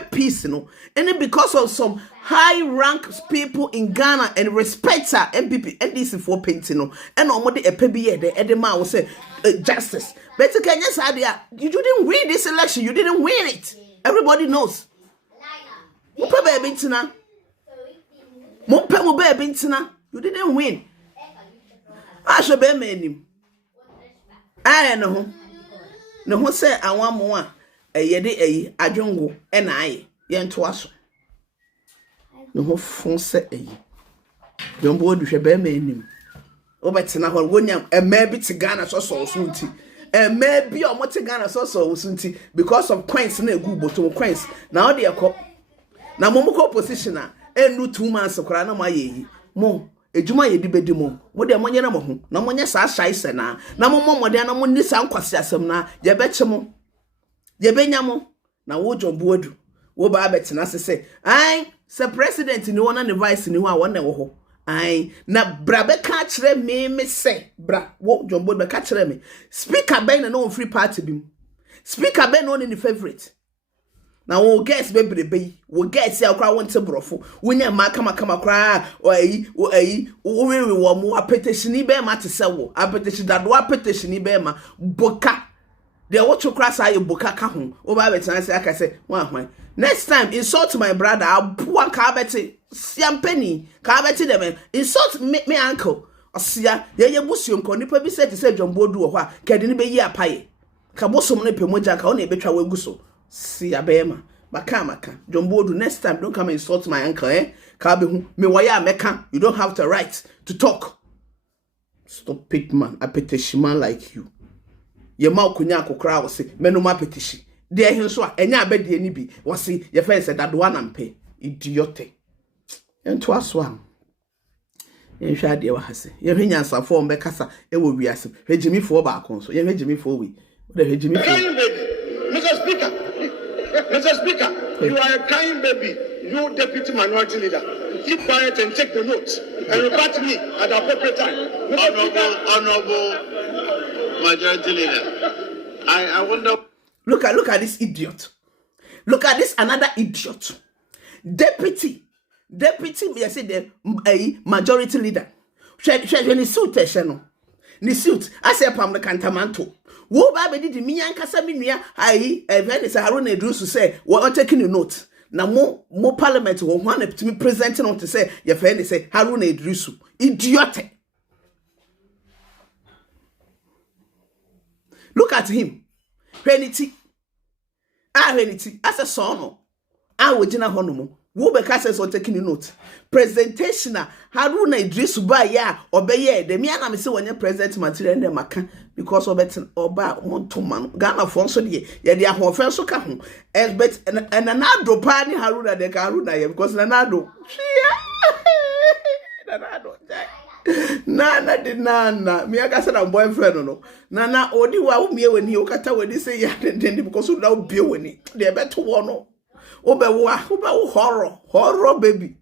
peace, and then because of some high rank people in Ghana and respect her MPP and this is for painting and almost a PBA the man will say justice. But you can just say you didn't win this election, you didn't win it. Everybody knows. You didn't win. I should be made. I know. No one say I want more. A yedi a jungle and I yen to us. No more phone say a don't board with a bear man. Oh, but now when you a maybe to Ghana so soon tea. And maybe or what Ghana so soon tea because of quaints and a good bottom quaints. Now they are called. Now Momoko positioner. And no 2 months of crana my ye. Mo, a juma ye debedi mo. What the money no mo? No money sa shaisa na. Na mo mo de na mo ni sa nkwasiasem na. Je betchemo. Je benyamo. Na wo John Boadu. Wo ba betina se ai, se president ni wona ne vice ni ho a wona wo ho. Ai, na bra be ka kire me se. Bra, wo John Boadu be ka kire me. Speaker Ben no free party bim. Speaker Ben no ni favorite. Now we'll guess baby, we'll guess ya cry want to brofo. We never kama cry or we want more petition ibema to sell. I petition that one petition ibema boka. They want to cross I boka kahun. Over it and I say, one. Next time insult my brother, I'll poor carbeti, siam penny, carbeti them, insult me uncle. Or see ya, ye busium con nipa be said to say John Boadu or what, can be ya pie. Cabosom ne pemoja ka only betra we guso. See abema maka John Boadu next time don't come and insult my uncle Kabe me waya meka you don't have the right to talk Stupid man, a petition man like you. Your mouth kunya kokra was say, menoma petition. Dear him so, and ya bed the nibi, was see, your face said that one and pay. Idiote. And to us one. You shall dear was say, your hands are formed by Cassa, it will be as a Jimmy for back on, so you had Jimmy for we. The Jimmy Mr. Speaker, you are a kind baby, you deputy minority leader. Keep quiet and take the notes and rebut me at the appropriate time. Honorable majority leader, I wonder. Look at this idiot. Look at this another idiot. Deputy, I say the majority leader. When the suit no. Ni suit, I say pam the cantamanto. Wo ba be di mi yankasa mi nua ai even is Haruna Idrisu say we taking a note. Na mo parliament wo hwan to me presenting on to say your friend say Haruna Idrisu. Idiot. Look at him. Penity. As a son. I would jina honomo. Wo be ka say so taking a note. Presentation Haruna Idrisu ba ya obeye de me na me say wonye present material dem maka because oba monto man Ghana for so de ye de ahofen so ka ho but and anado pa ni Haruna de Haruna ye because anado nana me aka say na boyfriend no nana odi wa wo mie wani o kata wani say ya den because o da bie wani de beto wo no horror baby.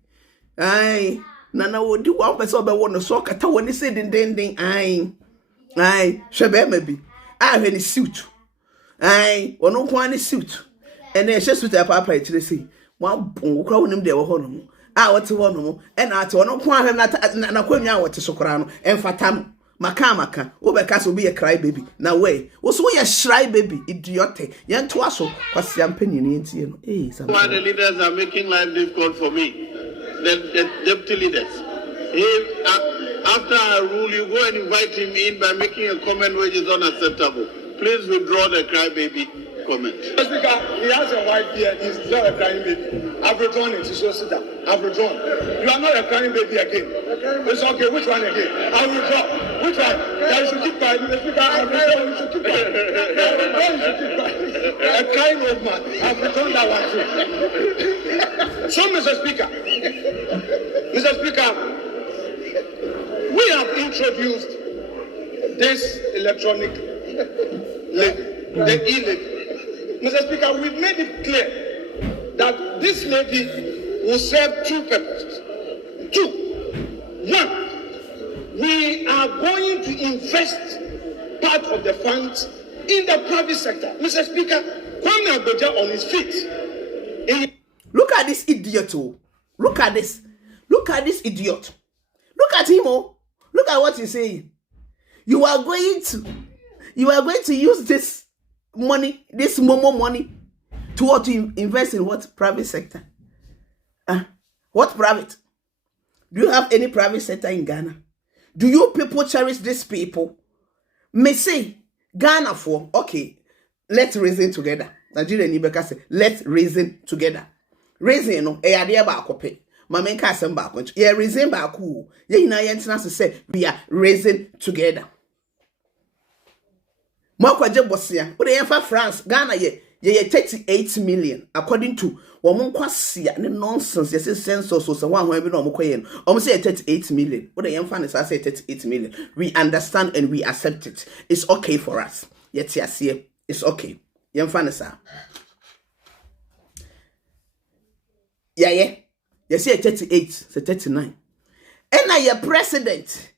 Aye, nana wo di one person be won so kata woni say den aye shebe maybe when the suit aye wono kwa ni suit and then she suit papa e kire say wan bon kra wonim de wo hono wote wono mo and ate wono kwa hwem na kwamia wote so kra no emfatam maka wo be ka so be cry baby na way wo so ye shy baby idiote ye nto aso kwase ampani ni entie no why the leaders are making life difficult for me. The deputy leaders. After I rule, you go and invite him in by making a comment which is unacceptable. Please withdraw the crybaby comment. Speaker, he has a white beard. He's not a crying baby. I've withdrawn it. So sit down. I've withdrawn. You are not a crying baby again. It's okay. Which one again? I will withdraw. Which one? You should keep quiet. Speaker, I've withdrawn. You should keep quiet. You should keep quiet. A crying old man. I've withdrawn that one too. So, Mr. Speaker, we have introduced this electronic levy, the e-levy. Mr. Speaker, we've made it clear that this levy will serve two purposes. Two. One, we are going to invest part of the funds in the private sector. Mr. Speaker, Kwame Agboja on his feet. Look at this idiot. Look at this idiot. Look at him. Look at what he's saying. You are going to use this money, this momo money, to invest in what private sector? What private? Do you have any private sector in Ghana? Do you people cherish these people? May say Ghana for okay. Let's reason together. Nigeria Nibeka say let's reason together. Reason no e ade ba akope. Mama nka asem ba akoncho. Ye reason ba aku. Ye hina ye ntina say we are reason together. Mo kwaje bosia. We dey for France, Ghana ye 38 million according to woman kwasia ne nonsense yes census so one when be no mo koye no. Say 38 million. We dey fan is say 38 million. We understand and we accept it. It's okay for us. Yet here it's okay. Ye fan is yeah. You see 38, say 39. And now your president,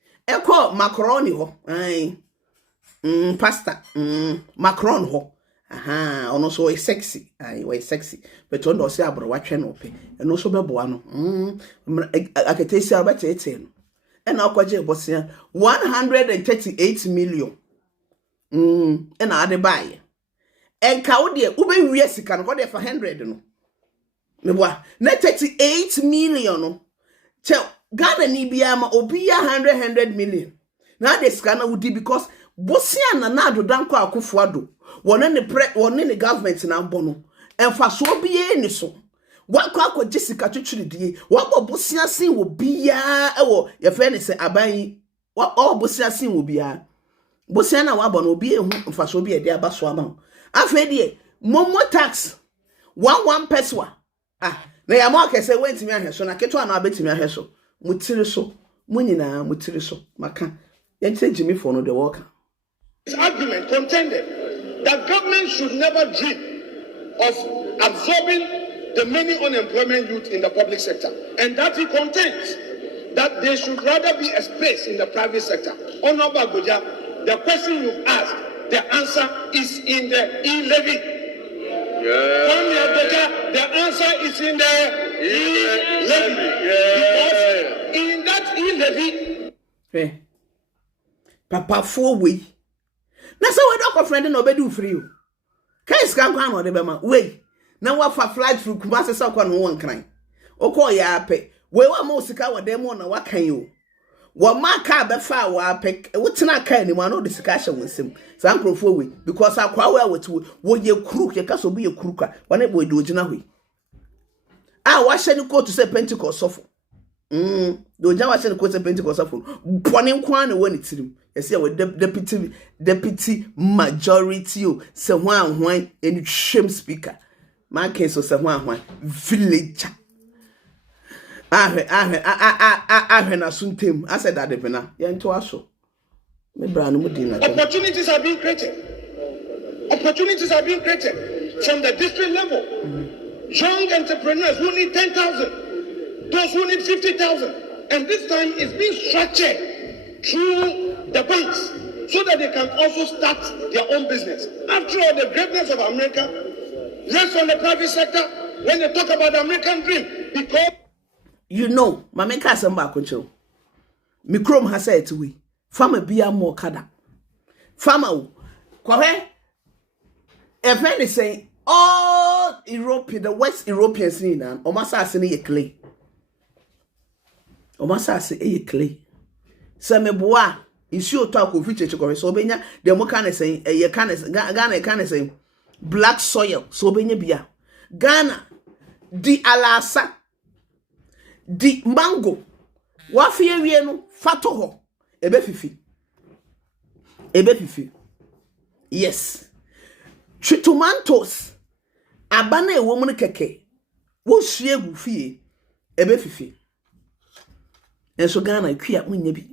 call Macron ho. Aye. Pastor. Macron ho. And also a sexy. Aye, way sexy. But on say abro watch no pay. And also be boa no. I can tell you about 18. And now kwaje bosia 138 million. And I dey buy. And ka wo de ube wie sika no ko de for 100 no. Mewa na 38 million che Ghana ni bia ma obiya 100 million na de scanner wudi because bosia na do danko akufuado wona ne government na bono emfa so obiye ni so wakọ Jessica twitwiri die wabo bosia sin wo bia ewo ye fe ne se aban What all bosia sin will be a bosia na wabon will be a mfaso be a dear baswama. Afedi, more tax 1 peswa. Na ya market say went to me ahead so na keto na abeti me ahead so. Mutiri so, munina mutiri so. Maka. Yen say Jimmy for no the worker. This argument contended that government should never dream of absorbing the many unemployment youth in the public sector, and that he contends that there should rather be a space in the private sector. Honorable Abuja, the question you've asked, the answer is in the e-levy. The answer is in the e-levy. Because in that e-levy, hey, Papa 4 way. Na so we don't friend no be do free you. Kai scan kwan no de be ma. Wait. Na wa fa flight through Kumasi sa kwa no won kran. Okọ ya ape. We wa mo sika wa dem na wa kan yo. Wa ma ka be fa wa ape. Wo tena kan ni ma no de sika hye wonsem. Sa nkrofo we because akwa we awotu wo ye kuru ye kaso be ye kuru ka. Wa na boy do gina hwe. Wa hye ni coat say Pentecost sofo. Do ja wa hye ni coat say Pentecost sofo. Bone nkwan na woni tirim. Yes, yeah, with deputy majority. Se hwan any shame speaker. My case was se hwan villager. Na suntem. I said that the pena. Yeah, into aso. Me brand no din na. Opportunities are being created. Opportunities are being created from the district level. Young entrepreneurs who need 10,000, those who need 50,000, and this time it's being structured through the banks so that they can also start their own business. After all, the greatness of America rests on the private sector when they talk about the American dream. Because you know, my make us back control. Me chrome has said to we farmer be a more kada. Farmer kwahe a friend is saying all European, the West Europeans in and omasa say ye clay. Omasa say ye clay. Say me boa issue talk of future chokore so benya the mo kan say ye kan Ghana kan say black soil so benya bia Ghana di alasa di mango wa fie wie no fato ho ebe fifi yes tomatoes abana ewo mu keke wo hwie gu fie ebe fifi enso Ghana kwia munya bi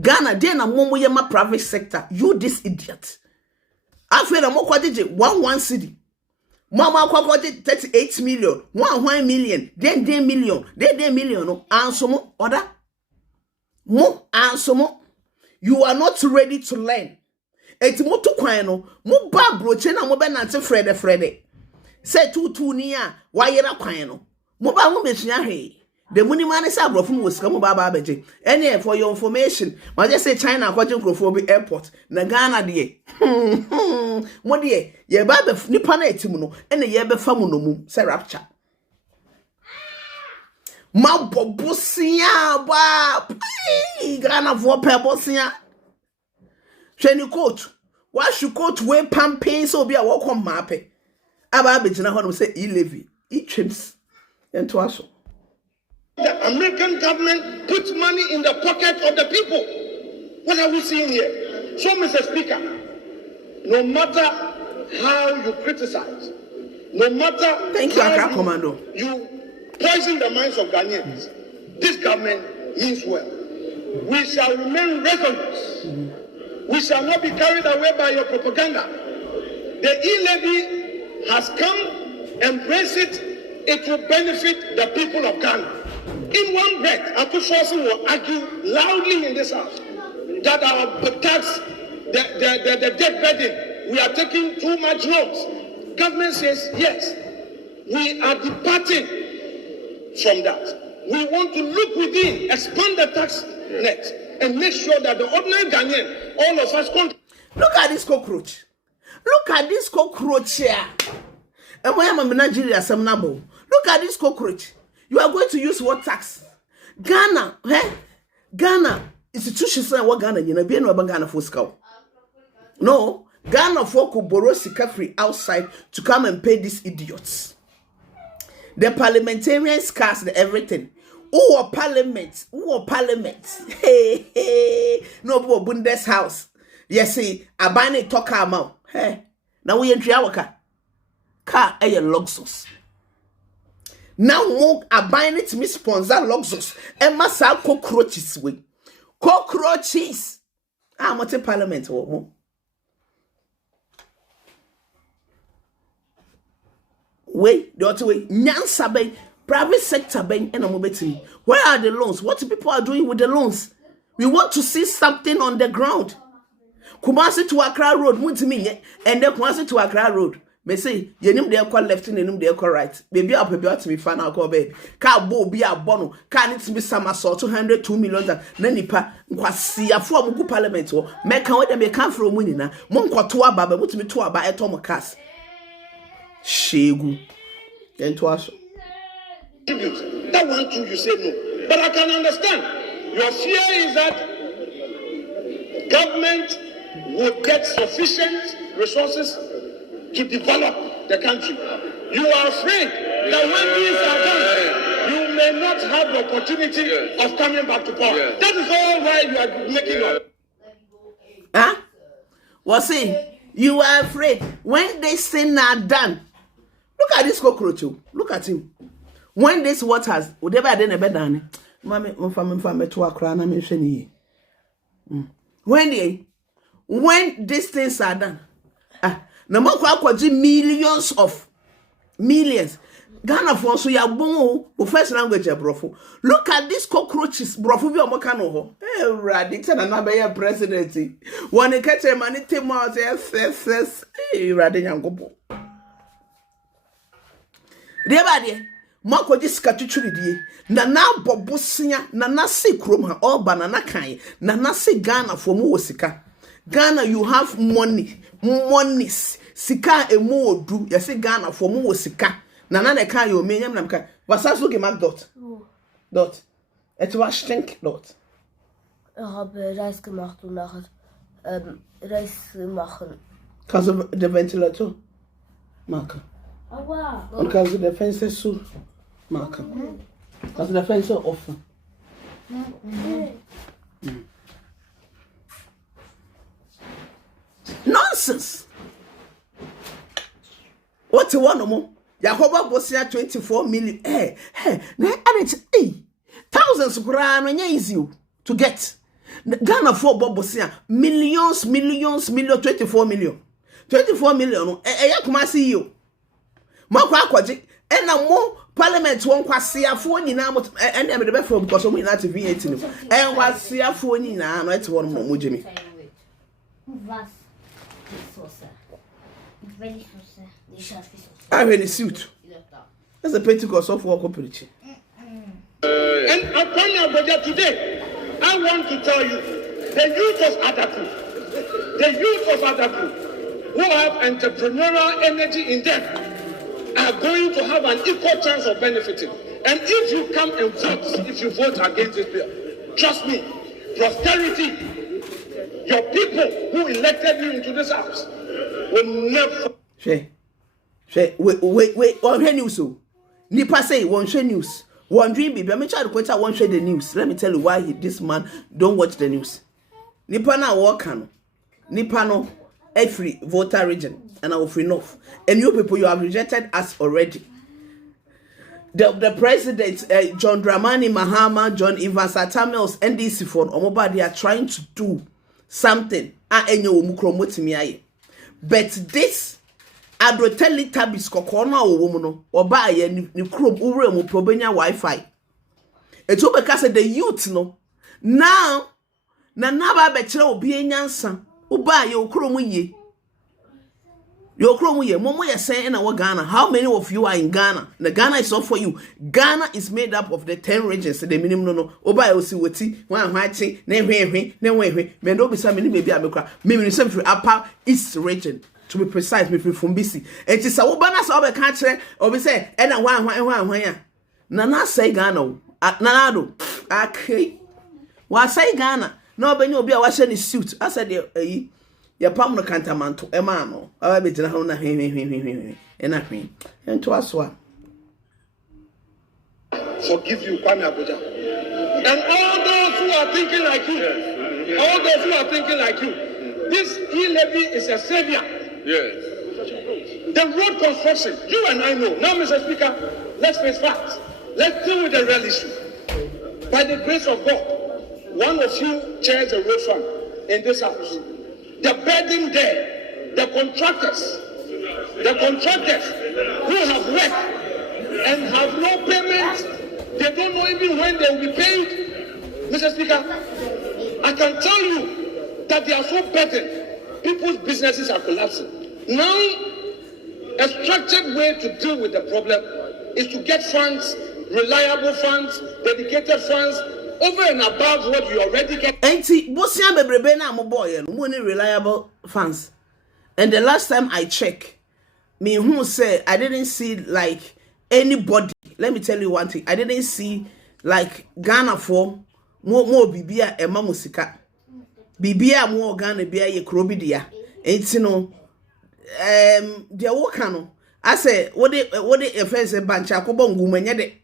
Ghana dey na momo ye ma private sector. You this idiot. After na mo kwajeje 11 cedi. Mama kwajeje 38 million, 1 million, then million, then million no ansomo order. Mo ansomo. You are not ready to learn. Eti mo to kwan no, mo ba broche na mo be nante frede. Say tutu ni a wa yera kwan no. Mo ba mo besua hwe. The money man is abroad from Wisconsin, Baba Beji. Any for your information, I just say China, Quadrophobic Airport, Nagana de. What dear, ye Baba Nipane Timuno, and the Yebe Famuno, say rapture. Mambo Bossia, Bab, Grana for Pebosia. Training coach, why should coach wear pampe so be a walk on mappe? Ababijana Honor say, e-levy, e-trims, and to us. The American government puts money in the pocket of the people. What are we seeing here? So, Mr. Speaker, no matter how you criticize, no matter how you poison the minds of Ghanaians, this government means well. We shall remain resolute. We shall not be carried away by your propaganda. The e-levy has come, embrace it. It will benefit the people of Ghana. In one breath, Akufosu will argue loudly in this house that our tax, the debt burden, we are taking too much loans. Government says yes, we are departing from that. We want to look within, expand the tax net, and make sure that the ordinary Ghanaian, all of us, look at this cockroach. Look at this cockroach here. And why am I in Nigeria? Look at this cockroach. You are going to use what tax? Ghana, Ghana institutions say what Ghana you be no Ghana for scout. No, Ghana for could borrow sika free outside to come and pay these idiots. The parliamentarians cast everything. Who parliament? Hey. No bo Bundes house. Yes, see, abane talk amount. Hey, now we entry our car. Car a luxus. Now mo abane to me sponsor luxus. And massa cockroaches way. Cockroaches. I'm at parliament or more. Wait, the other way. Nyansa bay. Private sector bank and a where are the loans? What people are doing with the loans? We want to see something on the ground. Kumasi to Accra Road, and then Kumasi to Accra Road. May say, you name the call left and name the call right. Baby, I'll be to me fan alcohol baby. Car bo be a bono, can it be some sort 202 million. Nanipa, Kwasi, a form of parliament or make out them come from winning. Monko to a baba, put me to a by a Tomocas. Shegu. Then to us. That one too, you say no. But I can understand. Your fear is that government will get sufficient resources to develop the country. You are afraid that when these are done, you may not have the opportunity of coming back to power. That is all why you are making up. Huh? What's it? You are afraid when this thing are done. Look at this cockroach. Look at him. When this waters, whatever they never done, mommy, to a crown, I'm mentioning when these things are done, no more millions of millions. Ghana for so ya bon first language brofo. Look at these cockroaches, brofo bi omokano ho. Radical na be your presidency. One catch a man take out yes. Radical yangobo. Debade Mako sika twitwiri die na bobosia na se krom ha all banana kan na se Ghana for mu sika. Ghana you have monies sika emu odu you say Ghana for mu sika na kan yo menyam na kan wasaso ge mak dot et was stink dot. Ich habe Reis gemacht und nachher Reis machen. Kannst du den Ventilator machen? Aua. Und kannst du den Fenster zu machen? Kannst du den Fenster offen? Nonsense! What's the one more? Yahoba Bosia 24 million. Thousands grand easy to get. Ghana for Bobosia millions, 24 million. 24 million. Yakuma see you. Makwa kwaji. And more parliament won't quasi a phone in Amot and I'm the best from because we not V18. And was see a phone in Amot one more Jimmy. I have a suit. That's a Pentecost of work preaching. And upon your budget today, I want to tell you, the youth of Adapu, who have entrepreneurial energy in them, are going to have an equal chance of benefiting. And if you come and vote, if you vote against this bill, trust me, prosperity, your people who elected you into this house will never. Wait, on her news. Nipa say, one share news. One dream baby. I'm trying to quote out one share the news. Let me tell you why this man don't watch the news. Nipa na work Nipa no every voter region and our free enough. And you people, you have rejected us already. The president, John Dramani Mahama, John Evans Atamils, NDC for Omoba, they are trying to do something. But this Adroteli tabis kokona o woman or buy ni chrome ure mu probenya Wi-Fi. It's over because the youth no now na naba bechere obi enyansa uba ye okromu ye. Your chrome ye momo ye saying na Ghana. How many of you are in Ghana? The Ghana is not for you. Ghana is made up of the 10 regions. The minimum no oba ye osi woti wan hwachi na hwehwe me no bisa me ni bebi abekra me sem free upper east region. To be precise, me from BC. It is a wobana so be ka kire obi say e na wan ya. Na na say Ghana na do. Okay. Wa say Ghana. Na obenye obi a wa hye ni suit. I said eh ya pam no kantamanto e ma no. Aba be gina ho na hwe. E na hwe. Ento aso a. forgive you, Kwame Abuja. And all those who are thinking like you, this e-levy is a savior. Yes. The road construction, you and I know. Now, Mr. Speaker, let's face facts. Let's deal with the real issue. By the grace of God, one of you chairs the road fund in this house. The burden there, the contractors who have worked and have no payment, they don't know even when they will be paid. Mr. Speaker, I can tell you that they are so burdened. People's businesses are collapsing. Now, a structured way to deal with the problem is to get funds, reliable funds, dedicated funds, over and above what we already get. Enti bosia bebrebe na mo boy no mo ni reliable funds. And the last time I check, me who say I didn't see like anybody. Let me tell you one thing. I didn't see like Ghana for more bibia e ma musika. Bibia mo Ghana bia ye krobi dia. Enti no dia wo kano. I say what the offense bancha akobo ngumanya de.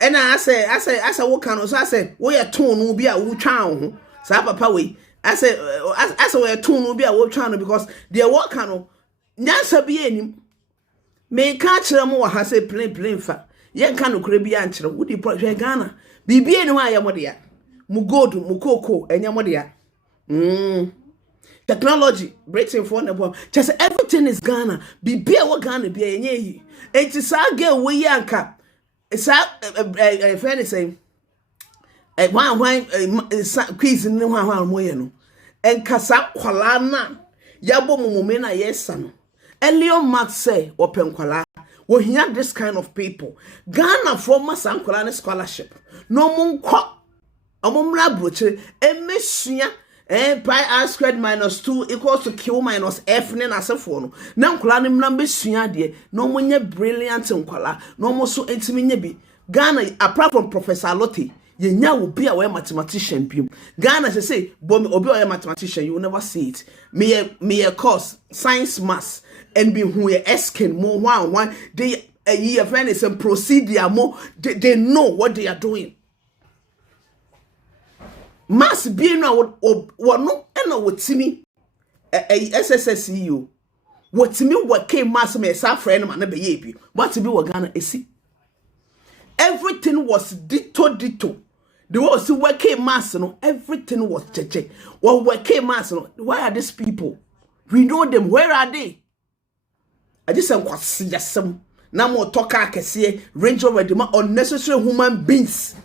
And I say, what can so I say, we are tone will be a woo town. Sa papa we. I say, we are tone will be a woo town because dear what can Nyansa be any. May catch them more has a plain fat. Yan can crabby answer, would you project Ghana? Be any way, Yamodia. Mugodu, Mukoko, and Yamodia. Technology, breaking for the bomb. Just everything is Ghana. Be beer what Ghana be a ye. It's a saga we yanka. It's a friend saying, one quiz in the one moyeno, and Casa Qualana, Yabo Mumena, yes, son. And Leo Max say, open Quala, we hear this kind of people. Ghana former San Qualana scholarship. No moon quap, a mumra butcher, and Messia. Pi r squared minus 2 equals to q minus f as a phone. Now, Kulanim number dear, no one ye brilliant and Kula, no more so intimate be. Ghana, apart from Professor Lotte, ye now will be a mathematician. Ghana, as I say, Bomb or be a mathematician, you will never see it. Me a course, science, maths, and be who ye asking more one. They a year of and procedure more, they know what they are doing. Mass be no or no and what to me a SSSU. What to me what came mass me sa friend man be ye what to be what Ghana see. Everything was ditto. The was what came mass no everything was cheche. What came mass no why are these people? We know them, where are they? I just am quite just some now more talk I can see range over the unnecessary human beings.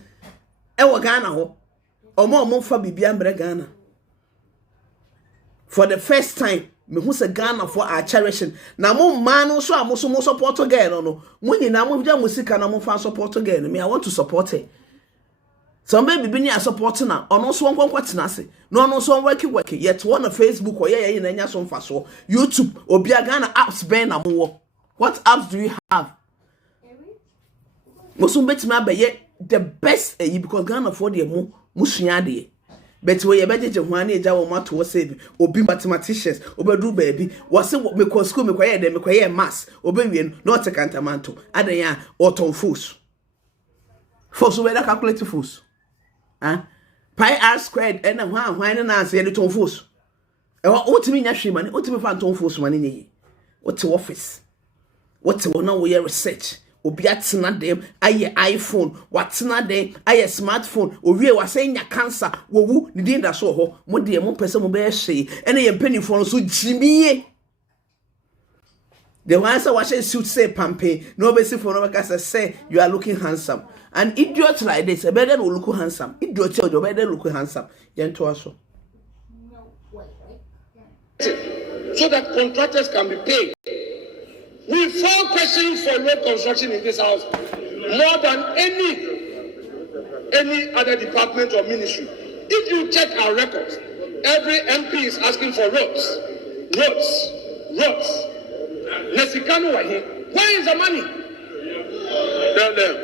Ewa Ghana ho. Omo fa bibia mbre Ghana. For the first time, me hu se Ghana for our cherishing. Na mo man so amoso mo support again no. Mo nyina mo bia musika na mo fa support again. Me I want to support it. Some baby bi ni support na ono so nkwankwa tenase. No ono so work yet one on Facebook or ye na nya so mfa so. YouTube obia Ghana apps ben na mo. What apps do you have? Mo so betimi abaye the best because Ghana for the mo musuade. But we beje hwane eja wo mato wo say obi mathematicians obedu baby wo say me ko school me kwaye dem me kwaye maths obewie no not cantamanto adan ya oton fools we da calculate fools pi r squared and hwan na answer the ton fools e otimi nya hwe mane otimi fa ton fools mane nyi what office what wo na wo ye research obi atena dem aye iPhone watena dem aye smartphone owie wase nya cancer wowu ni din da so ho mo de mo pese mo be hye ene ye penifo so jimiye the one say wash suit say pampe no be see for no because say you are looking handsome. An idiot like this a better will look handsome. Idiot you better look handsome. Yento aso so that contractors can be paid. We fall questions for road construction in this house more than any other department or ministry. If you check our records, every MP is asking for roads. Nesikano wa here. Where is the money?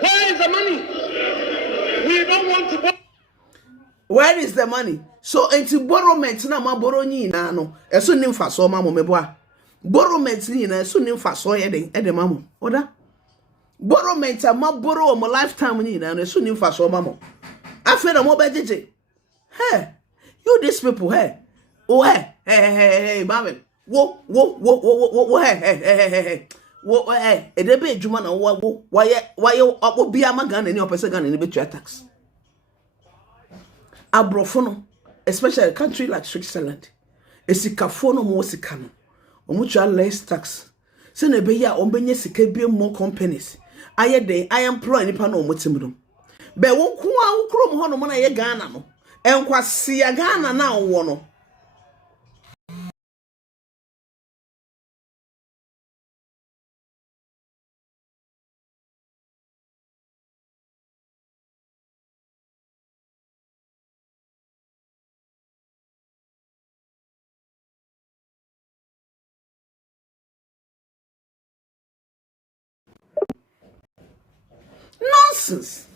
Where is the money? We don't want to borrow. Where is the money? So enti borrowment na ma borrow nyina no. Eso nimfa so ma mo meboa. Borrowment ni na so nimfa so ye de mamo oda Borrowment a ma borrow my lifetime ni na so ni fa so mama. Afa na mo bejeje. Hey, you these people, hey. Oh, hey, mama. Wo, hey. Wo, hey. E dey be adwuma na wo why obi amagana ni opese gana ni betua tax. Abrofo no, especially a country like Switzerland. Esikafo no mo sika no. Omutua less tax. Se na be ya ombenye sika bi more companies. Aye dey I employ nipa no omotim do. Be wo ko a wo krom ho no mo na ye Ghana no. Enkwase ya Ghana na wo no. Nonsense.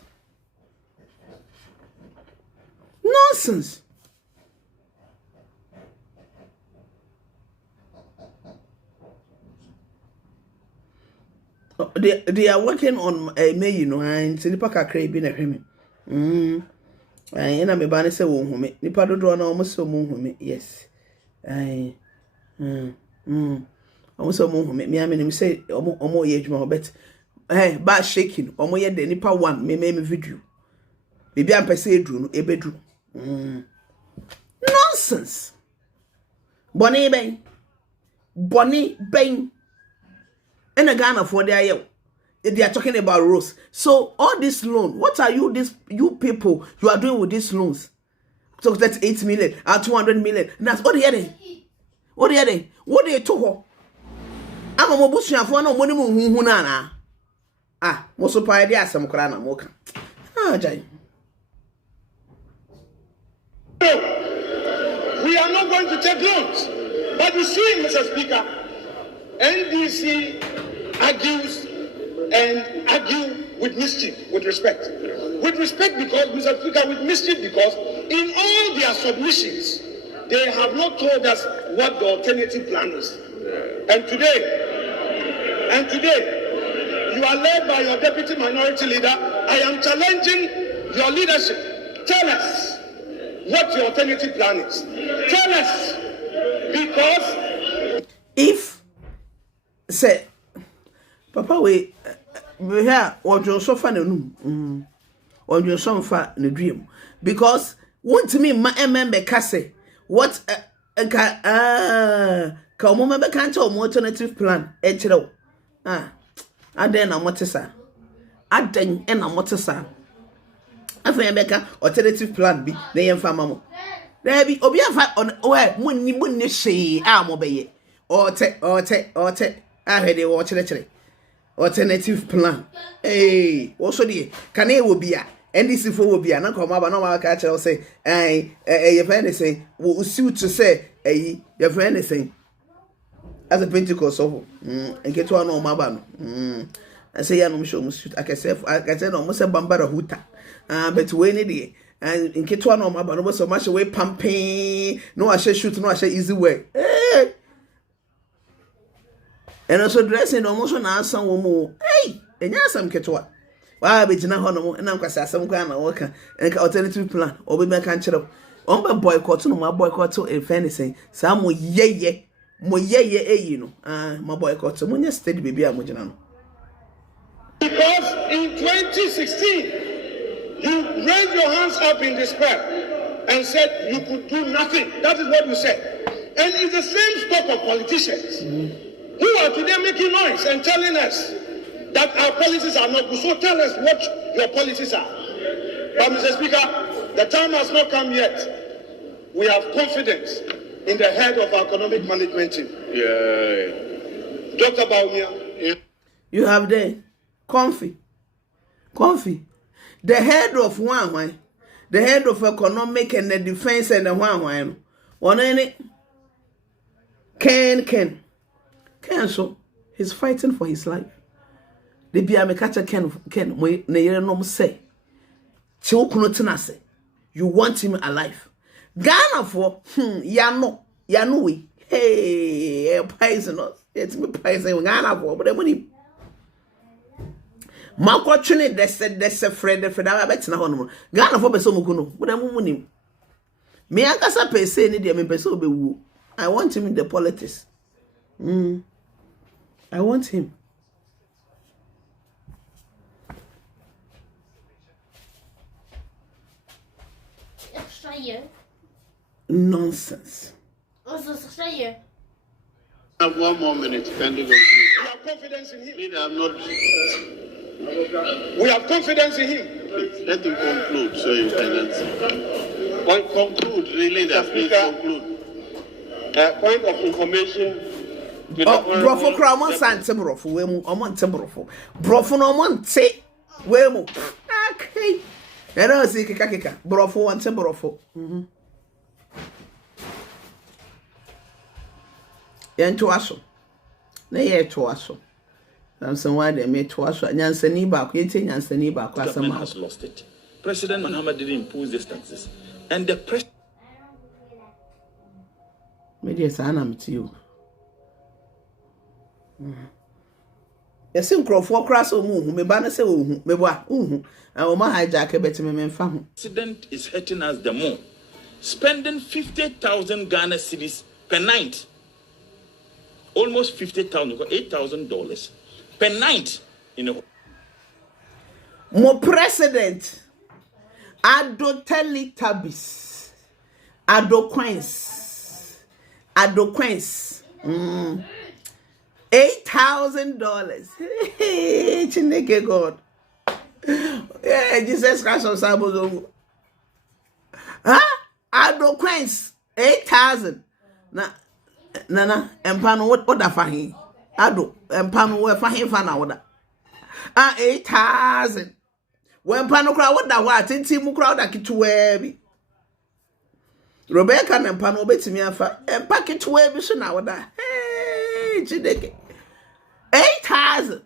Nonsense. They are working on May, you know, and Silipa Kakre be na him. I na me bane se wo home. Nipa dodo na omo so mo home. Yes. Omo so mo home. Me am say omo ye adwuma bet. Ba shaking. Omo ye de nipa one me video. Bibi am pese edru no ebedru. Nonsense. Bonnie ben. And a Ghana for their they are talking about roads. So all this loan, what are you people you are doing with these loans? So that's 8 million or 200 million. And that's what they are. What they told. I'm a mobusia for no money hunana. Most of my ideas some crana moka. Jai. We are not going to take loans. But you see, Mr. Speaker, NDC argues with mischief, with respect. With respect because, Mr. Speaker, with mischief because in all their submissions, they have not told us what the alternative plan is. And today, you are led by your deputy minority leader. I am challenging your leadership. Tell us what your alternative plan is. Tell us, because if say Papa we here ojo so fa na num ojo so fa na dream because want me ma emembe ka say what ka mo membe kan cha mo alternative plan e kire wo aden na motesa aden e na motesa afa yembeka alternative plan bi na yemfa mamo there be obi afa munni she mo beye ote ahede wo kire alternative plan wo so de kan e wo bia NDC for wo bia na ko ma ba na ma ka kire say your friend say wo suit to say your friend say as a Pentecost of get one no ma ba no I say ya no show mo suit I say no mo say bambara huta but we need it and in get one no ma ba no so much way pumping no I say shoot no I say easy way and also dressing almost na asan wo mo enya asam ketwa wa be gina ho no mo na nkwasa asam kwa na wo ka alternative plan obi me kan kire on be boycott no ma boycott if anything sa mo yeye no ma boycott mo nya steady baby a mo gina no because in 2016 you raised your hands up in despair and said you could do nothing. That is what you said. And it's the same stock of politicians who are today making noise and telling us that our policies are not good. So tell us what your policies are. But Mr. Speaker, the time has not come yet. We have confidence in the head of our economic management team. Dr. Baumia. You have there comfy the head of one the head of economic and the defense and the one any Ken so he's fighting for his life. The be me catch Ken we na yere no say chiwkuno tenase you want him alive. Ghana for ya no we poisonous it's me poison Ghana for but money Makotwene dese Fred I bet na hono. Ghana for beso mukuno. Buda mumunim. Me akasa pese ni de me pese obewu. I want him in the politics. I want him. Nonsense. I have 1 more minute. Kindly conclude. We have confidence in him. Please, I'm not. We have confidence in him. Please, let him conclude so you can answer. Well, conclude, really, please conclude. Point of information. Brofo kra mo sante brofo we mu omo nte brofo no omo nte we mu okay era si keka brofo wante brofo yento aso na ye to aso samson wa de me to aso nyansani ba ko yete nyansani ba ko asama has lost it. President Muhammad didn't impose these taxes and the president media sana mtiyo Yes, in Crawford cross or move, me banner say, me wa, I ma hijack a better me fan. President is hurting us the more. Spending 50,000 Ghana cedis per night. Almost 50,000, $8,000 per night in a Mo president Ado Teletubbies Ado Queens $8,000. Hey, Chineke God. Yeah, Jesus Christ of Sabozo. Ado Queens 8,000. Na, empano what da fahin? Ado, empano we fahin fana wada. 8,000. When pano crowd what da what? Tinti mu crowd da kitwebi. Rebecca and empano betimi afa. Empa kitwebi so na wada. Hey, Chineke. 8,000.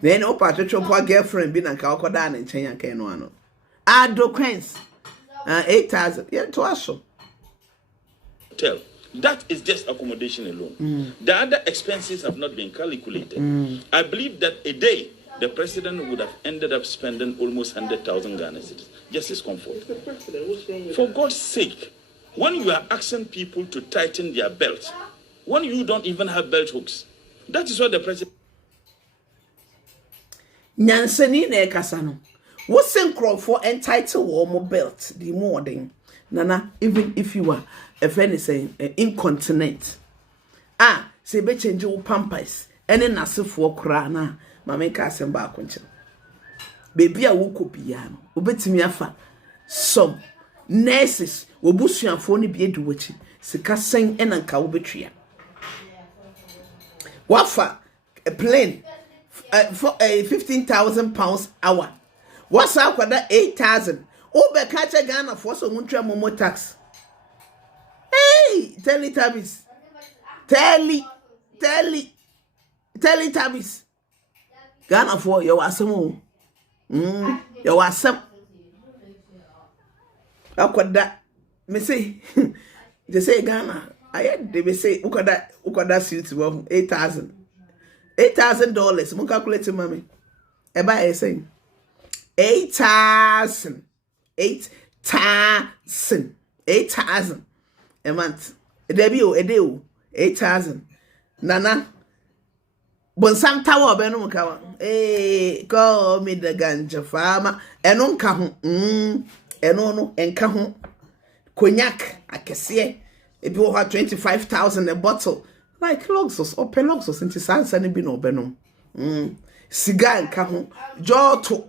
Then opa to poor girlfriend be na ka okoda na nchen yanka eno ano. Ado Queens 8,000. Yeah, to aso. hotel. That is just accommodation alone. The other expenses have not been calculated. I believe that a day the president would have ended up spending almost 100,000 Ghana cedis. Just his comfort. For God's sake, when you are asking people to tighten their belts, when you don't even have belt hooks, that is what the president. Nyansani na ekasa no. Wo senkrofo entitle wo mo belt the more than nana, even if you are a friend is saying incontinent. Say be change wo pampers ene nasefo kra na mama ka asem ba akonche. Baby a wo kopia no, obetimi afa some nurses wo busuafo ne bi edu wachi. Sika sen ena nka wo betria. Wafa a plane for a 15,000 pounds hour. What's up with that 8,000? Oh, be catch a Ghana for some momo tax. Hey, Teletubbies. Teletubbies. Ghana for your awesome. Your awesome. How could that? Me say, they say Ghana. I had they say, who could that suit well 8,000. $8,000. Mo calculate mommy. Eba I saying 8,000. 8,000. 8,000 a month. A day 8,000. Nana. Bon sam tawo be no kawa. Call me the ganja farmer. Eno nka ho. Eno no enka ho. Cognac akese. If you have 25,000 a bottle, like Luxus or Peluxus, and Tisans and be no benum. Cigar and Cahu, Joto,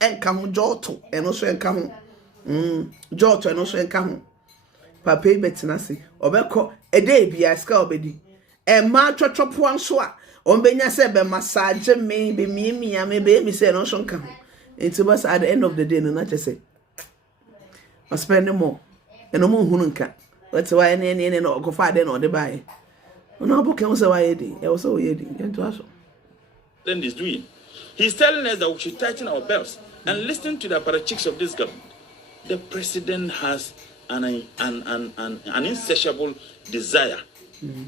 and Cahu, Joto, and also and Cahu. Joto and also and Cahu. Papa Betinasi, or Belco, a day be a scalbedy. And Martra chop one swat, on Benya said, massage, maybe me, I may be say, no, shall come. It was at the end of the day, and I just say, I spend no more, and no more hununka. That's why any no go far then or the buy. No book can say why it was so yedi. To us. Then is doing. He's telling us that we should tighten our belts and listen to the apparatchiks of this government. The president has an insatiable desire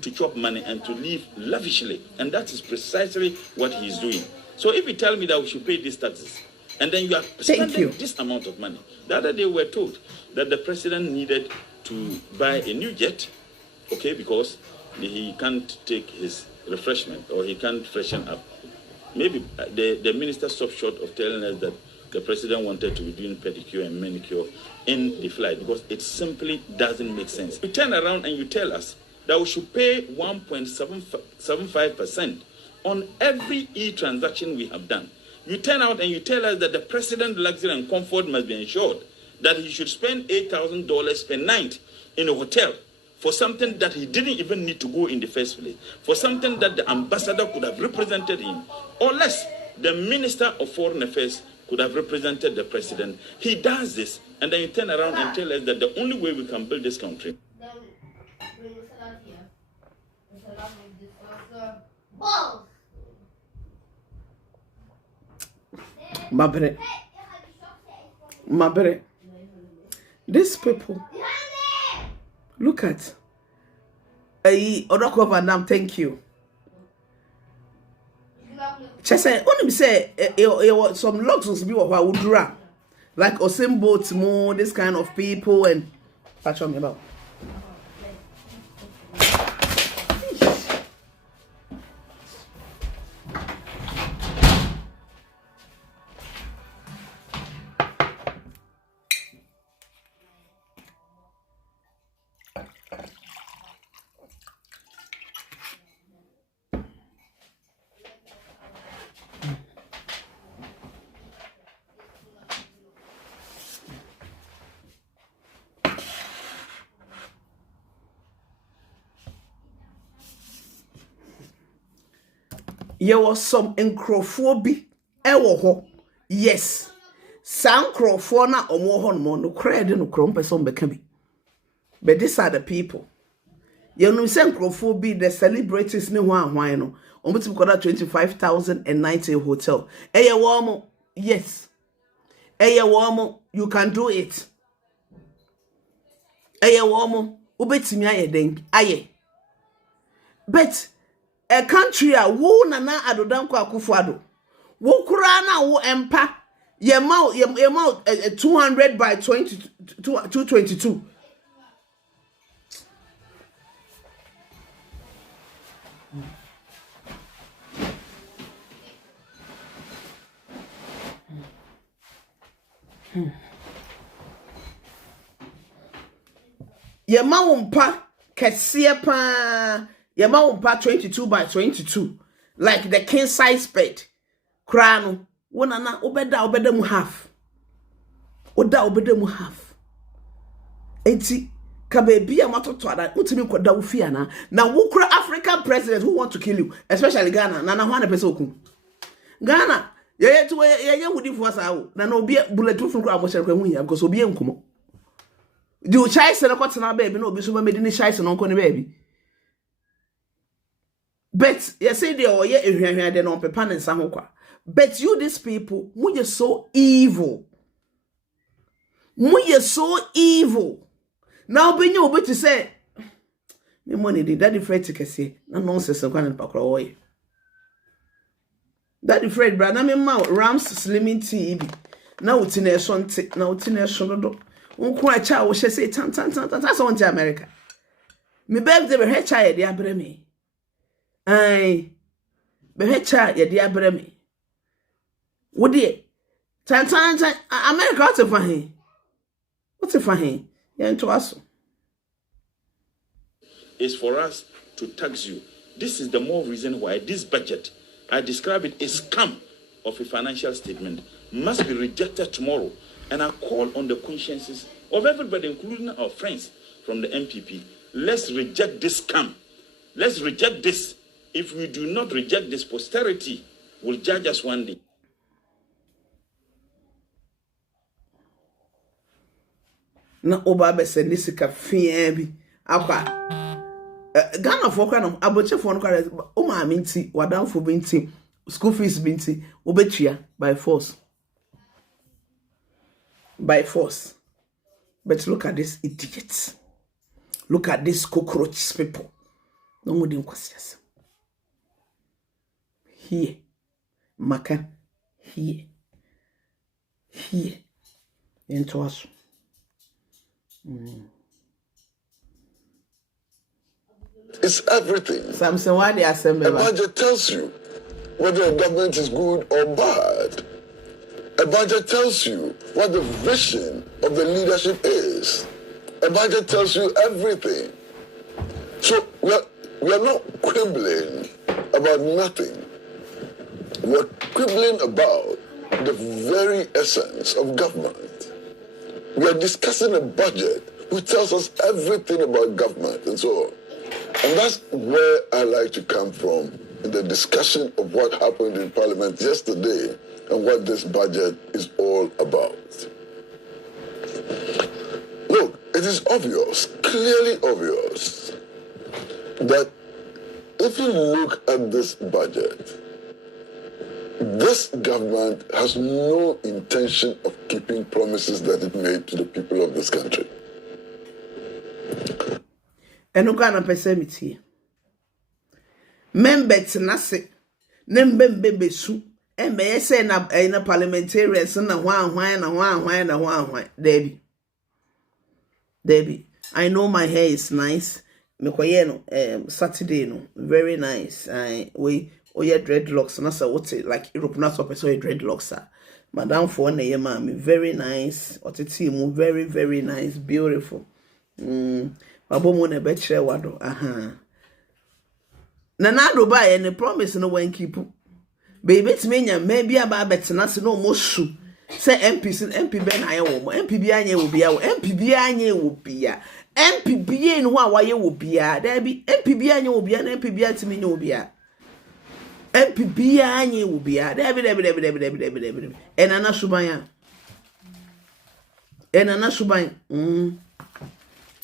to chop money and to live lavishly, and that is precisely what he's doing. So if you tell me that we should pay these taxes, and then you are spending this amount of money. The other day we were told that the president needed to buy a new jet, okay, because he can't take his refreshment or he can't freshen up. Maybe the minister stopped short of telling us that the president wanted to be doing pedicure and manicure in the flight because it simply doesn't make sense. You turn around and you tell us that we should pay 1.75% on every e-transaction we have done. You turn out and you tell us that the president's luxury and comfort must be ensured, that he should spend $8,000 per night in a hotel for something that he didn't even need to go in the first place, for something that the ambassador could have represented him, or less, the Minister of Foreign Affairs could have represented the president. He does this, and then you turn around and tell us that the only way we can build this country. Mabere. These people, look at Odoko Van Dam, thank you. Just say, only say some luxuries be what would run, like Osimbo Timo, this kind of people, and patch on me about. There was some encrophobia. Yes. Some crofona or more no credit no chrome person became. But these are the people. You know, some encrophobia, the celebrities no one why no. Almost got that 25,090 hotel. Hey, warm, yes. Hey, warm, you can do it. Hey, warm, ubeti mi aye den aye. But a country a wo nana adodanko akufo wo kura na wo empa ye mau 200 by 222. Ye mau mpa kese pa. Yama umpa 22 by 22, like the king size bed. Krano, wonana obeda mu half. Obeda mu half. Enti ka baby amatoto ada utimi kwada ufia na wukura African president who want to kill you, especially Ghana. Na hwana pese oku. Ghana, ye wudi fu asa wo. Na obi bulletproof nkura amoshere kwa hu ya because obi enkumo. Di o chai se na kwatena baby na obi so ba medi ni chai se no nko ne baby. But you say they are they no pepa nsa ho kwa. But you these people, you so evil. You so evil. Now be you obi to say me money dey daddy Fred tikese na nonsense kwa na pakro oye. Daddy Fred bra na me ma Rams Slimming TV. Na uti na eso nte, na uti na eso dodo. Unko a cha wo hye say tan that's on to America. Me birthday be he cha ye dey abre me. Ay, behecha ye dia brɛ me. Wo de tan America what for him? What for him? Ye nto aso. Is for us to tax you. This is the more reason why this budget, I describe it as scam of a financial statement, must be rejected tomorrow. And I call on the consciences of everybody, including our friends from the MPP. Let's reject this scam. Let's reject this. If we do not reject this, posterity will judge us one day. Na oba be se nisika fie bi akwa Ghana for kwa no aboche for no kwa o ma minti wadanfo binti school fees binti obetua by force but look at this idiots, look at these cockroach people no more than kwasias here maka here into us. It's everything. Samson, why the assembly? A budget tells you whether a government is good or bad. A budget tells you what the vision of the leadership is. A budget tells you everything. So we are not quibbling about nothing. We're quibbling about the very essence of government. We are discussing a budget which tells us everything about government and so on. And that's where I like to come from in the discussion of what happened in Parliament yesterday and what this budget is all about. Look, it is obvious, clearly obvious, that if you look at this budget, this government has no intention of keeping promises that it made to the people of this country. Eno kana pesemiti. Members nase. Nembembe besu. Embe yese na parliamentarians na hwan. Debbie. I know my hair is nice. Mekoye no Saturday no very nice. We oye dreadlocks na sa what like Europe na so person dreadlocks ah. Madam for na ye mami very nice. Oteti mu very very nice, beautiful. Mabomo na be kire wado aha. Na do ba ye ne promise no wan keep. Baby tmenya maybe aba betena se no mo su. Say MP ben aye wo mo MP bi anye wo bia wo MP bi anye wo bia MP bi no wa ye wo bia da bi MP bi anye wo bia na MP bi atmenya wo bia MP bi anye wo bia da bi enana suban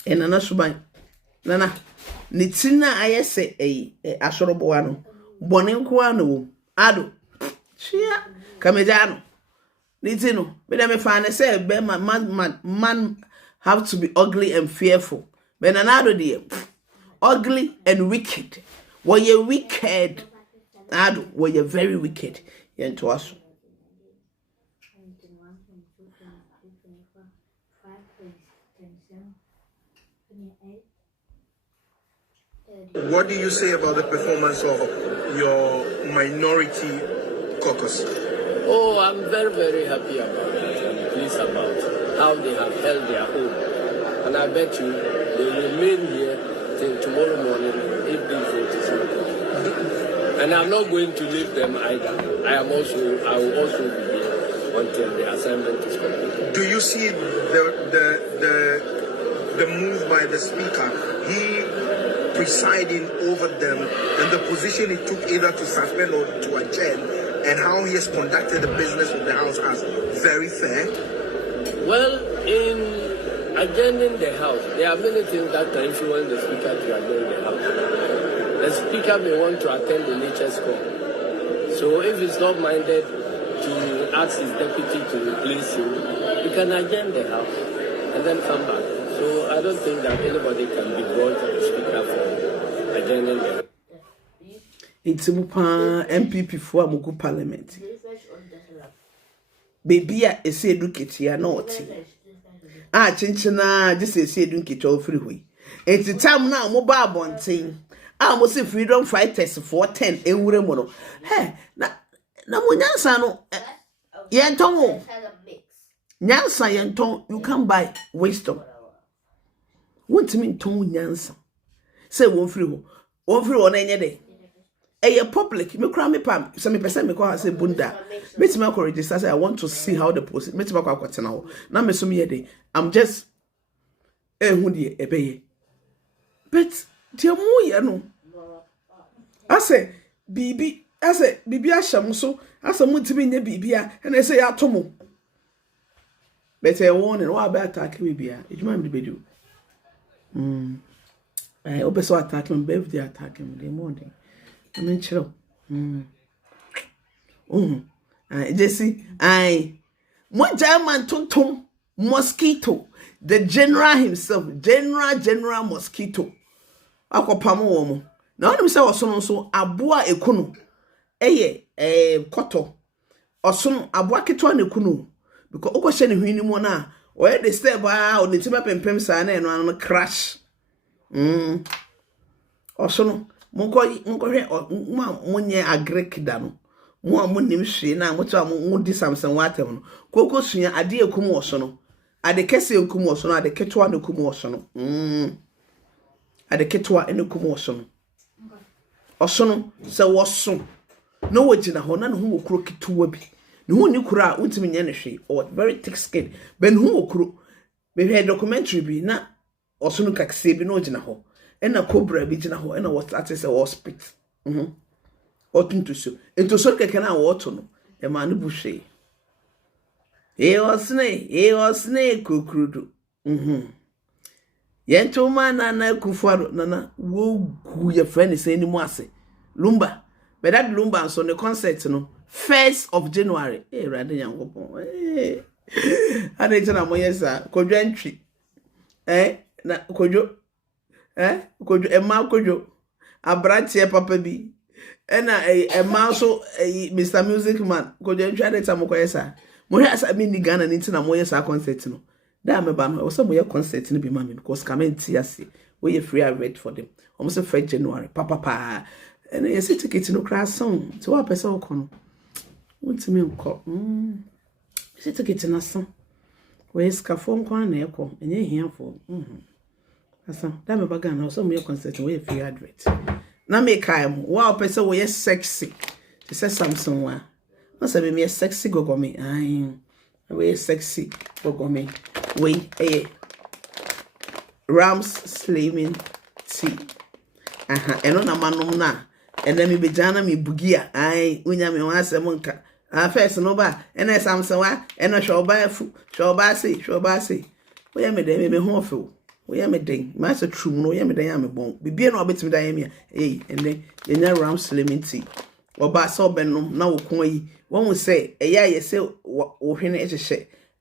enana suban nana ni tina ayese asorobo ano bone nko ano ado chia kamejano nitino me dem fan say be man have to be ugly and fearful but another day ugly and wicked when you wicked ado when you very wicked yento aso. What do you say about the performance of your minority caucus? Oh, I'm very, very happy about it and pleased about how they have held their own. And I bet you they will remain here till tomorrow morning if this vote is not complete. And I'm not going to leave them either. I will also be here until the assignment is complete. Do you see the move by the speaker? He presiding over them and the position he took either to suspend or to adjourn, and how he has conducted the business of the House as very fair? Well, in adjourning the House, there are many things that can influence the Speaker to adjourn the House. The Speaker may want to attend the nature's call. So if he's not minded to ask his deputy to replace him, he can adjourn the House and then come back. So I don't think that anybody can be brought to the Speaker for adjourning the House. It's MPP for Amuku Parliament. Baby, I say educate ya not. Chinchina, just say educate all freeway. It's the time now, mobile bonting. I must say freedom fighters for 10 and Uremono. Hey, na Munyansa no. Yanton. Nyansa Yanton, you can buy wisdom. What to mean, Tom Nyansa? Say one free on any day. A public, me cry me pam. Some person me call say bunda. Me to me register. Say I want to see how the process. Me to me call question now. Now me so me day. I'm just who dey ebeye. But dear mo ya no. I say bibi asham so. I say mo timi nye bibi a. And I say ya to mo. But I warning. Why be attack me bia? Ejuma me be do. I obeso attack me. Be they attack me. The morning. I mean, chill. Jesse, one German tonton mosquito, the general himself, General Mosquito. Ako pamo womo. Na onu se woso so aboa ekunu. koto osun aboa keto na kunu because okoshe ne hwini mu na oye the step o ne tiba pempem sa na eno an crash osun monkohwe monye agrek da no mo amonim hwe na moto am di samson watem no koko sua ade ekum oso no ade kese ekum oso no ade keto na ekum oso no ade keto na ekum oso no oso no se woso no wagina ho na ne ho wokro keto bi ne ho ni kura a untimi nya ne hwe or very thick skin ben ho wokro me hwe documentary bi na oso no kakse bi no wagina ho ena cobra bi gina ho ena what at say hospital otuntuso entoso keke na woto no e ma ne buhwe osne kokrudu yento ma na kufuaro na wo gu ye friend say ni mu ase lumba but that lumba so the concert no 1st of January rade yankopon ade tena mo yesa kodwa ntwi na kodwo kodwo ema kodwo abratie papa bi ena ema so Mr Music Man kodwo ntwi ade tamo koyesa mo hwe asa mi ni Ghana ni tena mo yesa concert no da me ba no o so mo ye concert no bi ma me because comment ase we ye free rate for them almost 1st January papa and you see ticket no crash song to what person kono untimi nko see ticket na song we scafon kwa na ekọ enye hiafo asa da me baga na so me concert we free advert na me kai mo wa person we sexy she say Samson wa no say me sexy gogomi ai we sexy gogomi we Rams Slimming tea eno na manom na ena mi bejana mi bugia ai unya me wase monka first no ba ena Samson wa ena shoba se oya me dem me ho ofe oya me den ma se trum no oya me den ya me bon bibie na obetimi dan me ene enya Rams Slimming tea oba so benom na wo kon yi won say eya ye se wo hwene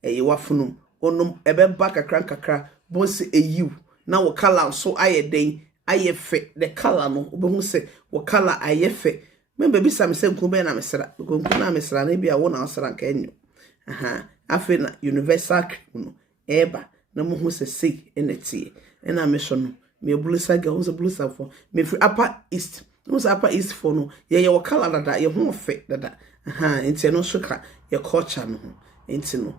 ehye wafunum onum ebe ba kakra bon se eyiw na wo kala so ayeden ayefe the color no obehu se wo color ayefe member bi sam se nku be na mesra nku na mesra na bia wo na asra nka enyo afi na universal cream no eba na mo hu se sei eneti na me so no me blusa ga so blusa for me free upper east no so upper east for no ye wo color dada ye hu fe dada enti no so ka ye culture no enti no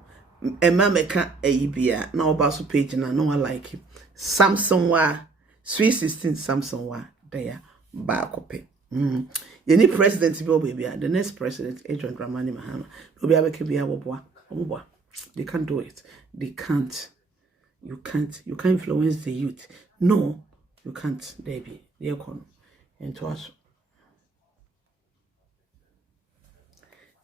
ema meka ayibia na oba so page na no I like him Samson wa Sweet 16 Samson wa there ba kope any president be baby the next president John Dramani Mahama no be abeke bia boboa they can't do it you can't influence the youth no you can't baby they come into us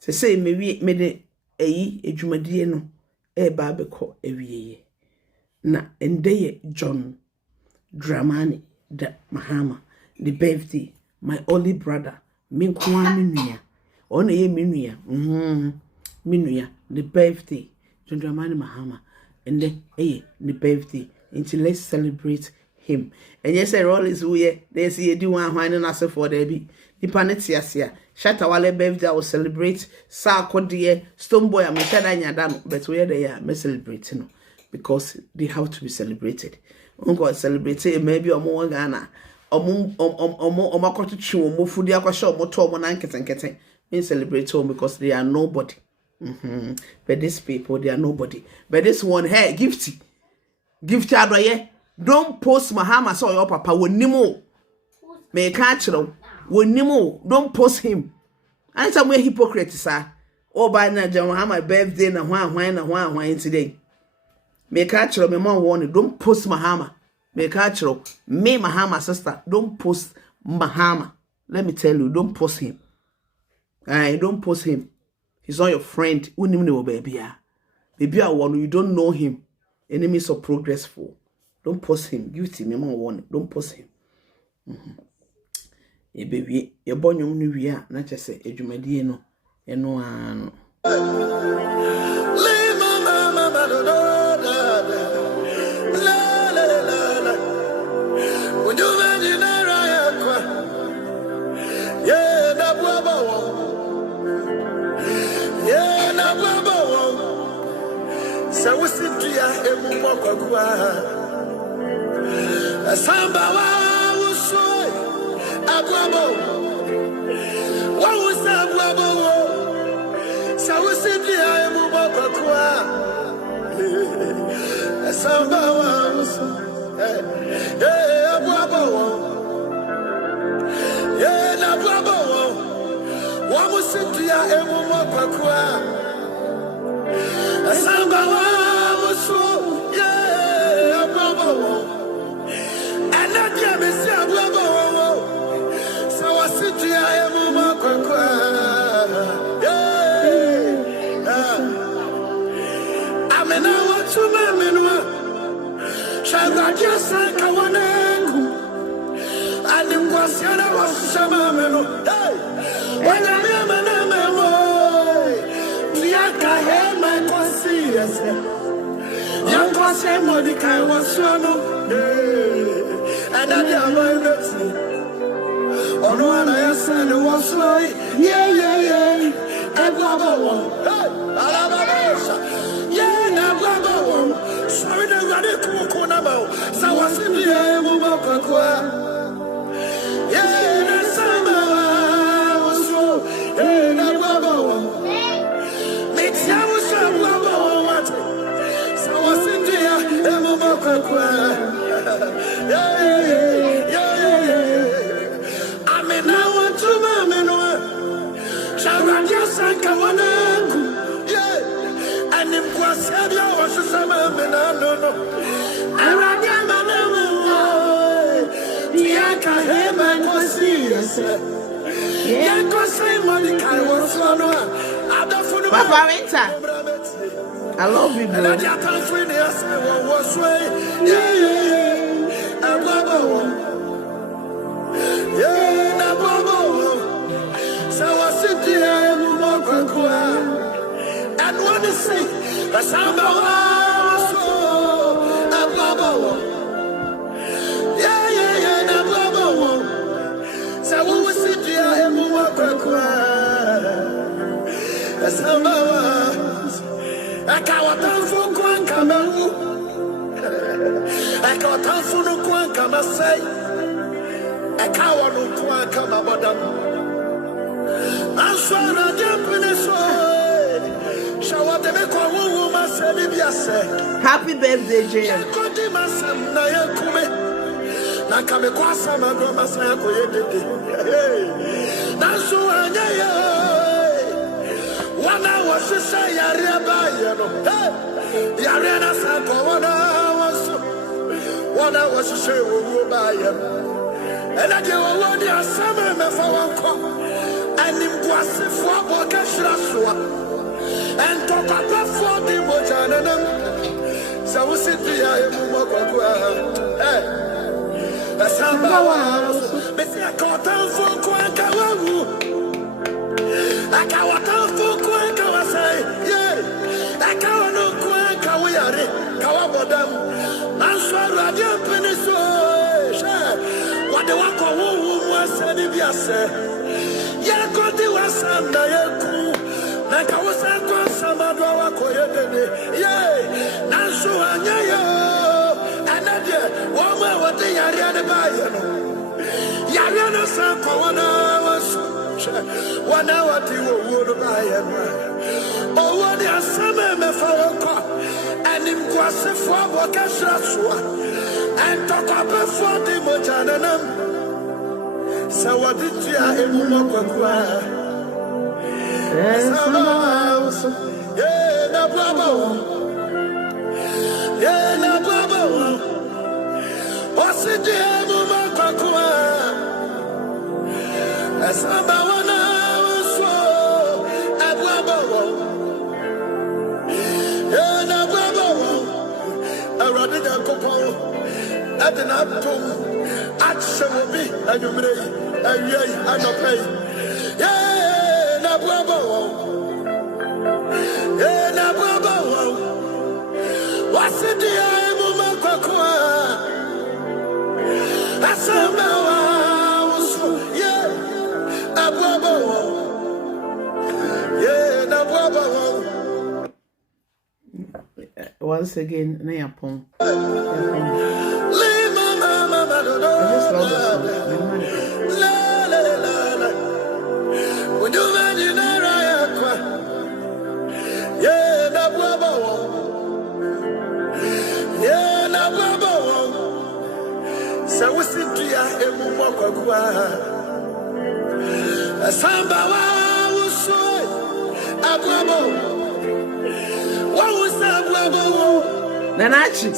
say me de eyi edwumadie no ba beko ewieye na endeye John Dramani Mahama the birthday my only brother me kwa minua ona ye minua minua the birthday John Dramani Mahama and then the birthday until let's celebrate him and yes all is we they see do one hwan na se for there be nipa ne tiasia shatta wale birthday I will celebrate sa kodie stone boy am shada nyada no but we there me celebrate no because they have to be celebrated ungo celebrate maybe omo Ghana omo akoto chi omo fudi akwasha omo to omo na nketenkete we celebrate home because they are nobody but these people they are nobody but this one hey gifty adoye don't post Mahama so your papa wonimo me ka chiro wonimo don't post him and some hypocrite sir o ba na John Mahama birthday na hwan today me ka chiro me man warn don't post Mahama me ka chiro me Mahama sister don't post Mahama let me tell you don't post him don't post him he's not your friend unim ne baby a one you don't know him enemies of progress for don't post him guilty me man warn don't post him e baby e bonyum no wi a na chese edwumadie no eno ano yeah, that dia emu mokwa Samba wa uso abuabo wa usa abuabo sa usi dia emu mokwa Samba wa uso abuabo na abuabo wa usi dia emu mokwa Samba wa uso abuabo Anadia Messia Blabo, so I sit here, I am I'm an hour to my menua. Shall I just like I want to? And it was your was some menu. When I'm a man, Tiaka had my conscience. Young Jose Mordecai was one. And I did my best. On one I said it was like, yeah. And Blabo, yeah, now Blabo. Sorry, the radical Konabo. So I was in the air, Mubaka. Yeah, the summer was so, yeah, now Blabo. Mix was so Blabo. So I was in the air, Mubaka. I mean, I want to Mamma. Shall I just like I want to? Yeah, and if was said, I was some man, I don't know. I ran your man, Tiaka, him, and was serious. Yeah, because I'm Monica was one. Papa Rita, I love you, bro. Yeah, na babo. So I sit here and walk and want to see a samba. Na babo. Yeah, na babo. So we sit here and walk a samba. I can't for Kwan Kamaru. I can't for no Kwan Kamasai. I can't no Kwan Kamabadam. I'm sorry, I jump in this way. Shower the Meko woman said, Happy birthday, Jay. Nakamekwasa magoma sayako yedede. Naso anyaya. Wana wasisa yaria bayano. Yaria na sako wana wasu. Wana wasisa wuwu bayano. Ena je wawoni asame mefa wanko. Eni mkwasi fwa boke shiraswa. Ento papa fwa di mojanenam. Sa usiti ya emu mwakwa. Samba was, Missy, I caught down for Quanka. I caught down for Quanka, I say, yeah. I caught no Quanka, we are it, Kawabodam. I'm sorry, I jump in this way. What the Waka was said, if you say, yeah, got the was under your cool. Like I was at Guansamado, yeah. Nansu, and woman, what the Yariana Bayano Yariana Sanko, 1 hour, 1 hour to would buy him. Oh, what the summer Mefaco and him was a 4 Bocasra and talk up for the Mojananam. So, what did you have in Mokwa? Yeah, no problem. Yeah, no problem. What's the deal, Makakua? As about 1 hour, so at Wabo. Yeah, no problem. I rather than Coco at an apple at Shamobi and you may, and not pay. Yeah, no problem. Yeah, no problem. What's the deal, Makakua? once again, Nayapon. I just love the song. Nanachi.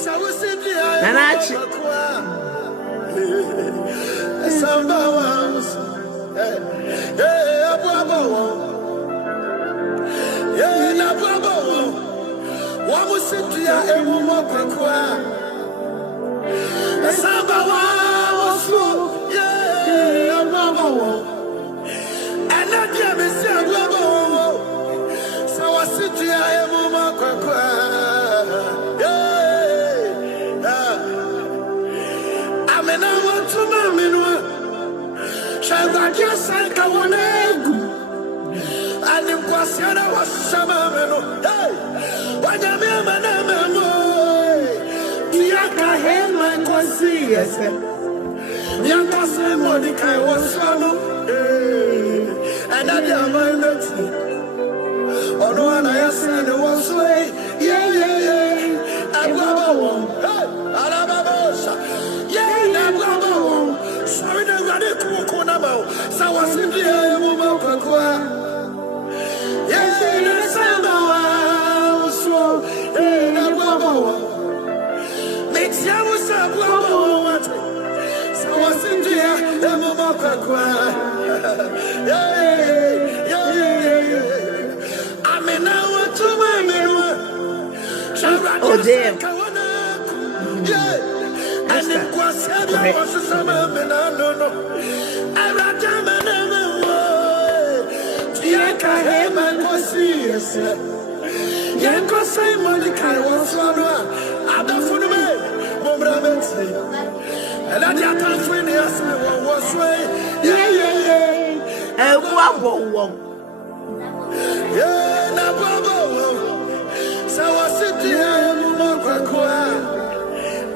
Oh, damn.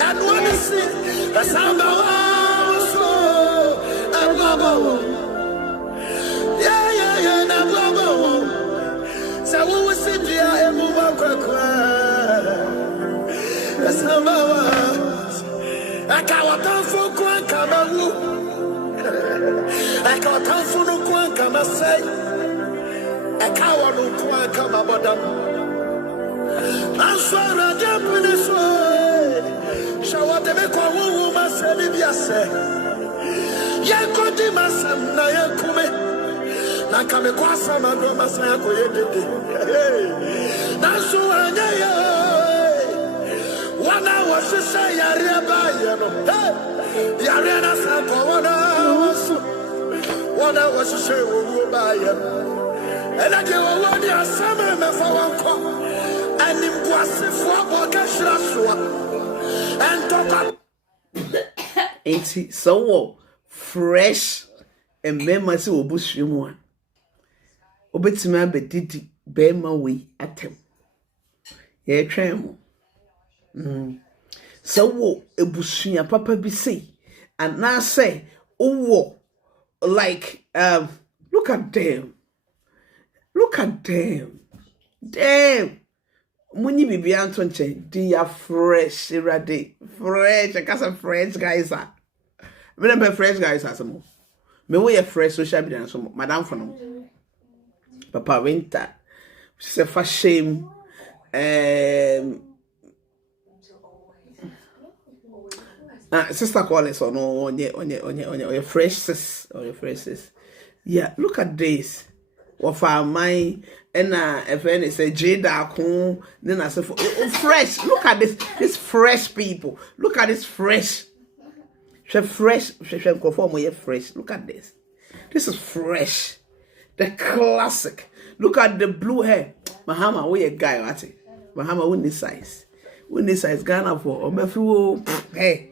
And when you see the sound of so we will sit here and move on I can't come for Kwan Kamaru. I can't come for no Kwan Kamasai. I can't no Kwan Kamabadam. I'm sorry, I jump in this way. Shall what they make a woman say, Libya say. Yankoti Masam, Nayakume. Nakame Kwasa, my grandma say, that's why I one hour to say, Yarena Sanko, 1 hour to say, we'll buy him. And I give a word, your summer for 1 cup. And in Boissy for and talk up. Ain't he so fresh and members who bush you one? Obetima bedidi bema we at him. Ye tremble. So a bushia papa be say, and now say, oh, like, look at them. Look at them. Damn. When you be Antonche, they are fresh, ready. Fresh, I got some fresh guys. Remember, fresh guys are some more. Me we fresh social media some madam for them. Papa winter. She said for shame. Sister call us on your fresh sis or your fresh sis. Yeah, look at this. What for my and if any say Jada Kun, then I say fresh. Look at this fresh people. Look at this fresh. Fresh. Fresh. Look at this. This is fresh. The classic. Look at the blue hair. Mahama, we a guy, what it? Mahama, win this size. Win this size Ghana for Omefu. Hey,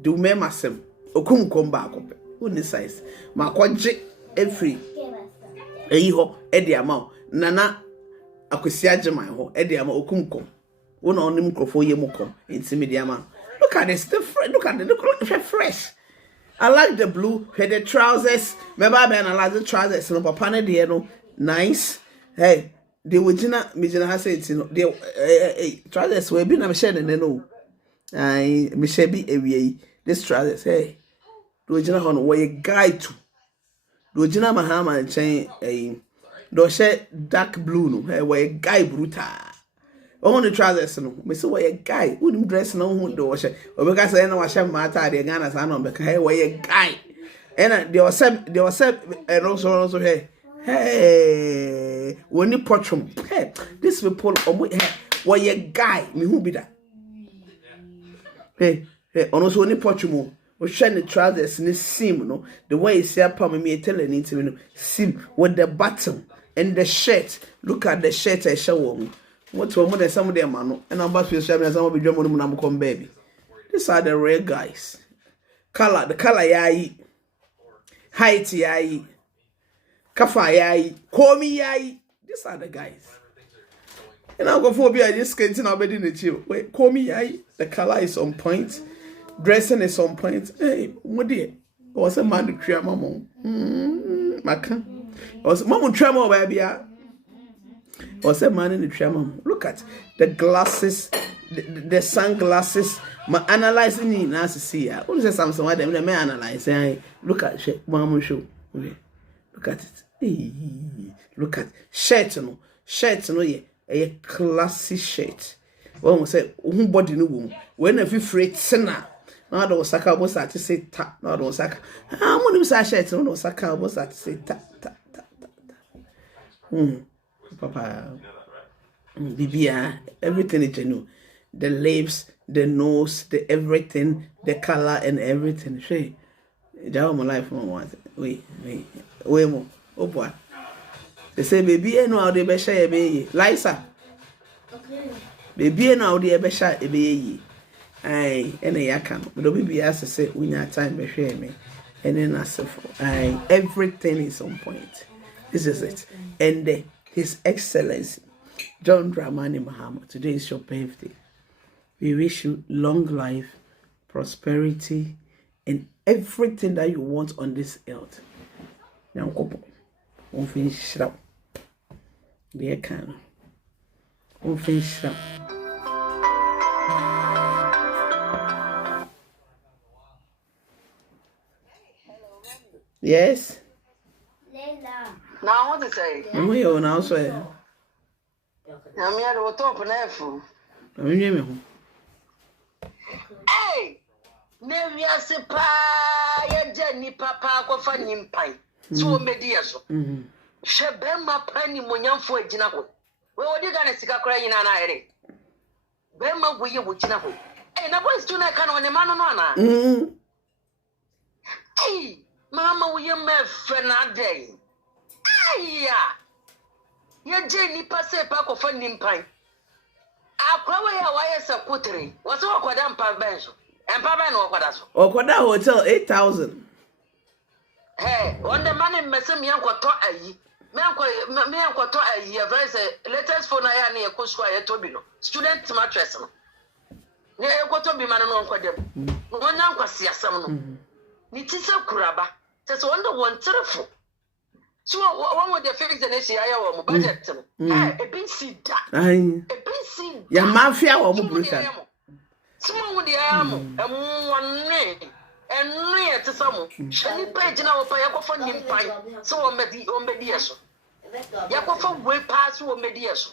do me masem. Okum come back up. Win this size. Makwaji every. Eyi ho edi ama nana akwesi agema ho edi ama okumkom One on him crofo yemoko. It's mediama. Look at this, different. Look at the fresh. I like the blue. Hey, the trousers. Remember, I like the trousers. No, papa, no, nice. Hey, the original, has said, you know, the trousers will be. I'm shedding, no. I Michelle be a this trousers. Hey, the original one where a guy to. The original Mahama and chain a. Do share dark blue no. Hey, where a guy brutal. On the trousers no. Me say where a guy. Who them dress no who do share. Obeka say na wa share matter the Ghana say no beka hey where a guy. And there was and also hey when you portrum. Hey, this people where a guy me who be that. Hey, also when you portrum. We share the trousers in the seam, no. The way you see a palm me telling it to me, seam with the bottom and the shirt. Look at the shirt I show me. What's more than some of them, man? And I'm about to show me some of the German when I'm come baby. These are the rare guys. The color yai, height yai, kafa yai, komi yai. These are the guys. And I'll go for be just skating our bed in the chill. Wait, komi yai. The color is on point. Dressing is on point. Hey, what dear? Was a man to try mama. Maka. Was mama tremor, baby. Was a man in the tremor. Look at the glasses, the sunglasses. My analyzing in as see. I want to say something. Why them may analyze. Hey, look at shit. Mama show. Okay. Look at it. Hey, look at shirt. No shirt. No yeah. A classy shirt. One will say, who body no woman. When if you freight sinner. No, I don't saka was that to say tap. No, I don't saka. How many sachets? No, saka was that to say tap. Papa, Bibia, everything is genuine. The lips, the nose, the everything, the color and everything. Say, that my life from what? Wait more. Oh boy. They say, baby, I know how they be shy, baby. Liza. Okay. Baby, I know how they be shy, baby. Aye, and I can. But baby, as I say, when your time be share me, and then as for aye, everything is on point. This is it. And His Excellency John Dramani Mahama, today is your birthday. We wish you long life, prosperity, and everything that you want on this earth. Now, couple, won't finish up. Dear can, won't finish up. Yes. Now what to say? We are now so. I'm here to top an effort. Hey, never say pa ya Jenny papa ko fa nyimpan. So media so. Shebe ma pani monyamfo agina ho. We odi ga na sika kora nyina na ere. Be ma goye wo gina ho. Eh na boys tuna kan one ma no no ana. Hey, mama we me fe na day. Aya. Ya Jenny passe pa ko fa nyimpan. Akwawe ya waye sekutri. Waso wakwada mpa benso. Empa ben wakwada so. Wakwada hotel 8,000. Hey, on the money messem yankwato ayi. Me yankwato ayi. A very say latest phone ya na yakoswa ya tobi no. Student mattress no. Ne yakwato bi man no nkwadem. Wonya nkwase asam no. Ni tise kuraba. Say wonder one telefone. So one with the fix the nation I budget. Hey, a big seed that. A big seed. Ya mafia or brutal. Someone with the arm and one name and near to some. Shall page now for Yako him pine? So on mediaso. Yako way pass or mediaso.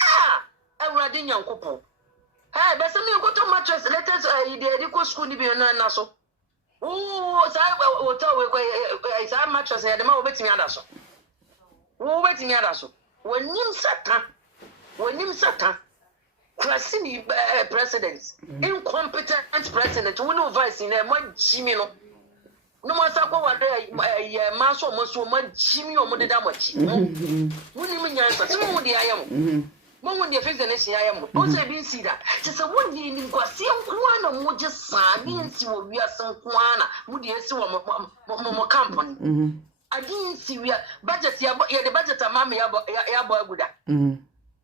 Ah, a radin young couple. Hey, but some you got to mattress letters. The equal school be on Nassau. Oh, so I will tell you, I mattress at the moment waiting at us. Oh, waiting at us. When you sat, Crasini presidents, incompetent president, who no vice in a one chimino. No matter what a mass or most woman, Jimmy or Mother Damachi. Wouldn't mean answer, some of the I am. One the face the nation I am. Also, I didn't see that. Just a 1 year in Guasian, more just Sami and see what we are some Kuana, Moody and company. I didn't see we are budget, the budget of Mammy Airboy Buddha.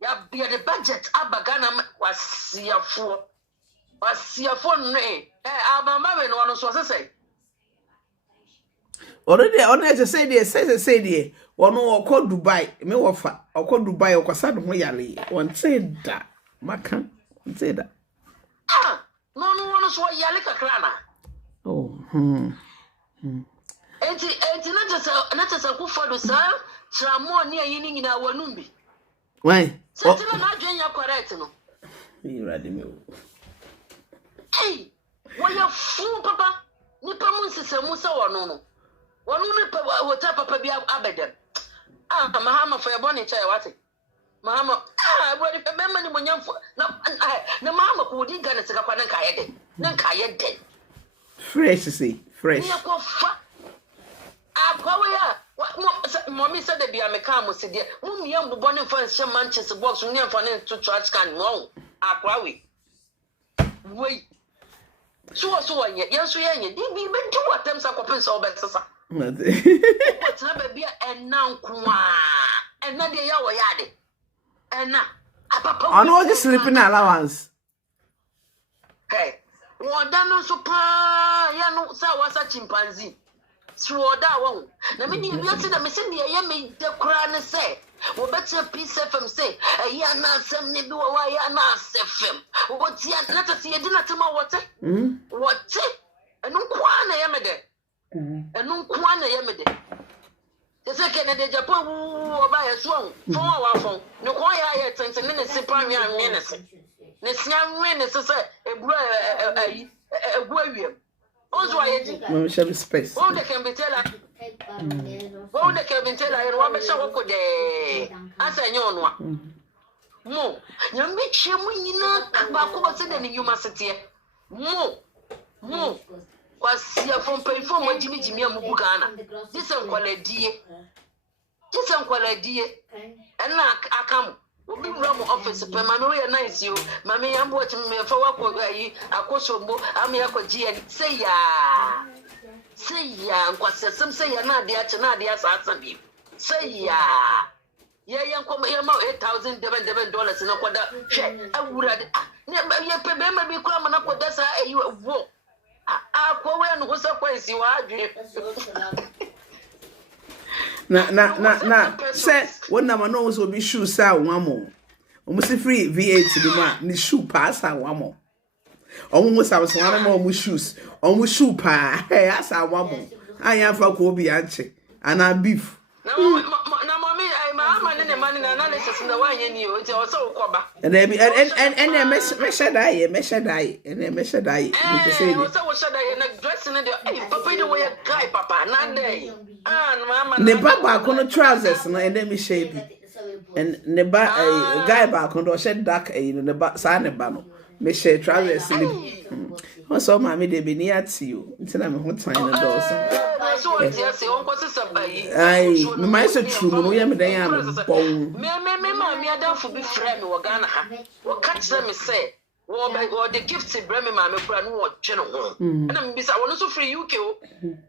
ya the budget abagana wasiafo no abama we no ono so say already on it say there ono okọ Dubai me wofa okọ Dubai okwasa do ho yale won say da maka say da no ono so yale kakra na enti na tesa ku fodo sa tramo ni ayi ni nyina wanumbi why setime na adwenya correct no you ready me hey waya fu papa ni pa mun sesemu sa wono no ne pa hotel papa bi abedem mahama for ebony chai wate mahama body pe be mani monyamfo na mahama ko di gane sika kwa nka yede nka yede fresh see fresh ya ko fa akwawe ya mommy said they be ameka mo se de mum yam bo ne fa nse Manchester box ne fa ne to church can no akwawe wait so anye yenso yenye di bi be do watem sa kopen so be sesa what's na baby enna nkoa enna de ya wo yade enna apapa I know just sleeping allowance hey woda no so pa ya no sa wasa chimpanzee woda won na me ni biati na me se ne ye me de kura ne se wo betre peace fm say ya na asem ne bi wo wa ya na asem wo tia na tati ye di na tema wote wote enu kwa na ye me de enu kwa na ye me de se ke na de Japan wo ba ye so fon wa fon ne kwa ya ye tenten ne se pa nwe anwe ne se ne sia nwe ne se eburu ayi egu awiem onzo ayeji no share space won de can be tell won de can be tell ayi wa be sha wo de asa nye ono a mo nyambe chemu nyina ba ko ba se de ni yuma setie mo kwasia from perform jimi amubu Ghana this enkwaladi enna akam obi wura mo office pe ma no ye nice yo ma me yambo chi me fa wa ko ayi akosombo am ya ko GN say ya nkwase sem say ya na de ache na de asa bi say ya ye nko ye ma $8,000 na kwada hwe awura de ne ye pe be ma bi kura ma na kwada sa ayi wo ko we no so kwansi wa adwe na say when na no so be shoe sa wamo omusi free V8 bi ma ni shoe pass wamo omu sa so wana mo shoes omu shoe pa asa wamo anya fa ko obi anche ana beef na mommy ai ma ne mani na analysis na wanye ni o nti o so ukoba and me shadai me say o so wo shadai na dress na de papa de way guy papa na dey mama ne baba kono trousers na and me shape and ne ba guy ba kono shed dark ne ba sa ne ba no me share trousers ni o so ma me de be ni ati o nti na me ho tan na do so ai me mai se true no ye me dan ya me bon me adafo bi frɛ me wo Ghana ha wo ka kyerɛ me sɛ wo the gift bra me ma me kura no wo twe no ho ana me bisa wo no so free UK o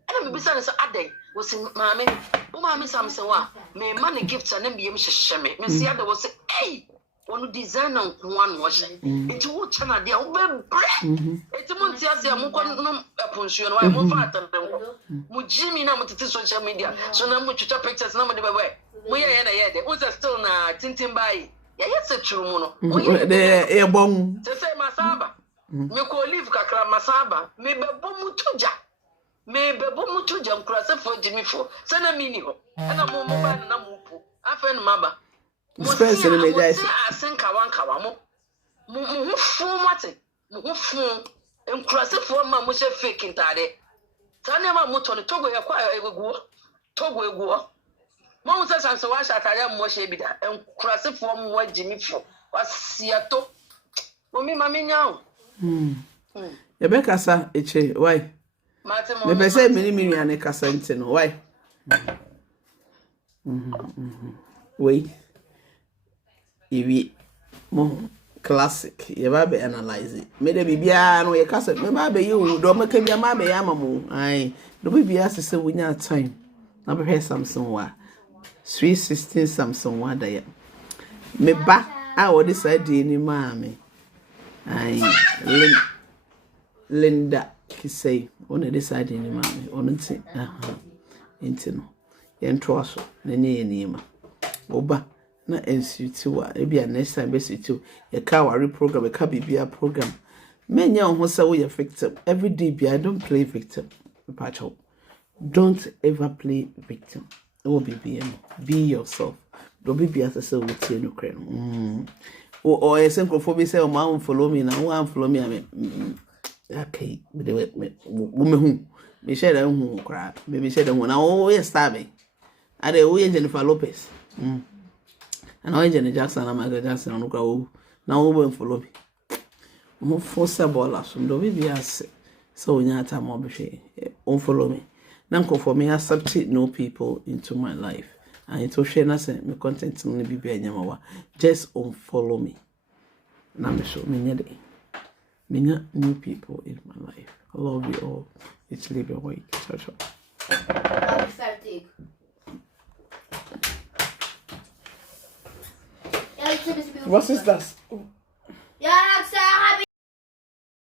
ana me bisa ne sɛ adan wo si maame wo maame sam sɛ wa me ma ne gift na me yem hyehyɛ me si ada wo sɛ ei wonu design na nkoa no hye nti wo chana dia wo be bre enti mo ntia se mo kɔ no aponsuo no wa mo fa atandenko mo jimi na mo tete social media so na mo twitwa pictures na mo de bebe mo ye na ye de wo still na tintin bai ya se true mo no de e bon se se masaba me ko live kakra masaba me bebo mutuja nkrase fo jimi fo se na mini ho na mo ba na mo po afen maba Spence in the media. I think I want Kawamo. Mate, Mufu, and cross it for my musha fake in Tade. Tanema Muton, Togo acquire a go, Togo go. Moses and so I shall tell them more shabida, and cross it for more Jimmy for was Seattle. Mummy, mammy now. Rebecca, sir, eche, why? Never say many and a cassentino, why? Wait. Iwi mo classic ye ba be analyze it me de bibia no ye kasa me ba be you do make bia ma be ya mamu ai do bibia sese wonya time na be Samsung wa 316 Samsung wa da ya me ba Ah, what is I did in mommy? Linda Kisay, on a decided in mommy, on it, intino. Yentroso, Nene Nima. Oba, na NC2, maybe a next time, best to a cowary program, a cabby program. Many on who say we are victim. Every day, I don't play victim. Pacho. Don't ever play victim. Oh, be yourself. Don't be as a soul with you, no crane. Or a simple phobia say, oh, mom, follow me now, one follow me. I mean, okay, but the woman who me said, who cry, maybe said, when I always starving. I did we Jennifer Lopez. And I Jenny Jackson and Michael Jackson on the go. Now, woman follow me. Mo force ball as from the baby as so nyata mo be follow me. Nanko for me accept no people into my life. And it will share na say me content no be anyamawa. Just unfollow me. Na me show me nyade. Me new people in my life. I love you all. It's Libya White. Ciao ciao. What is that? Ya,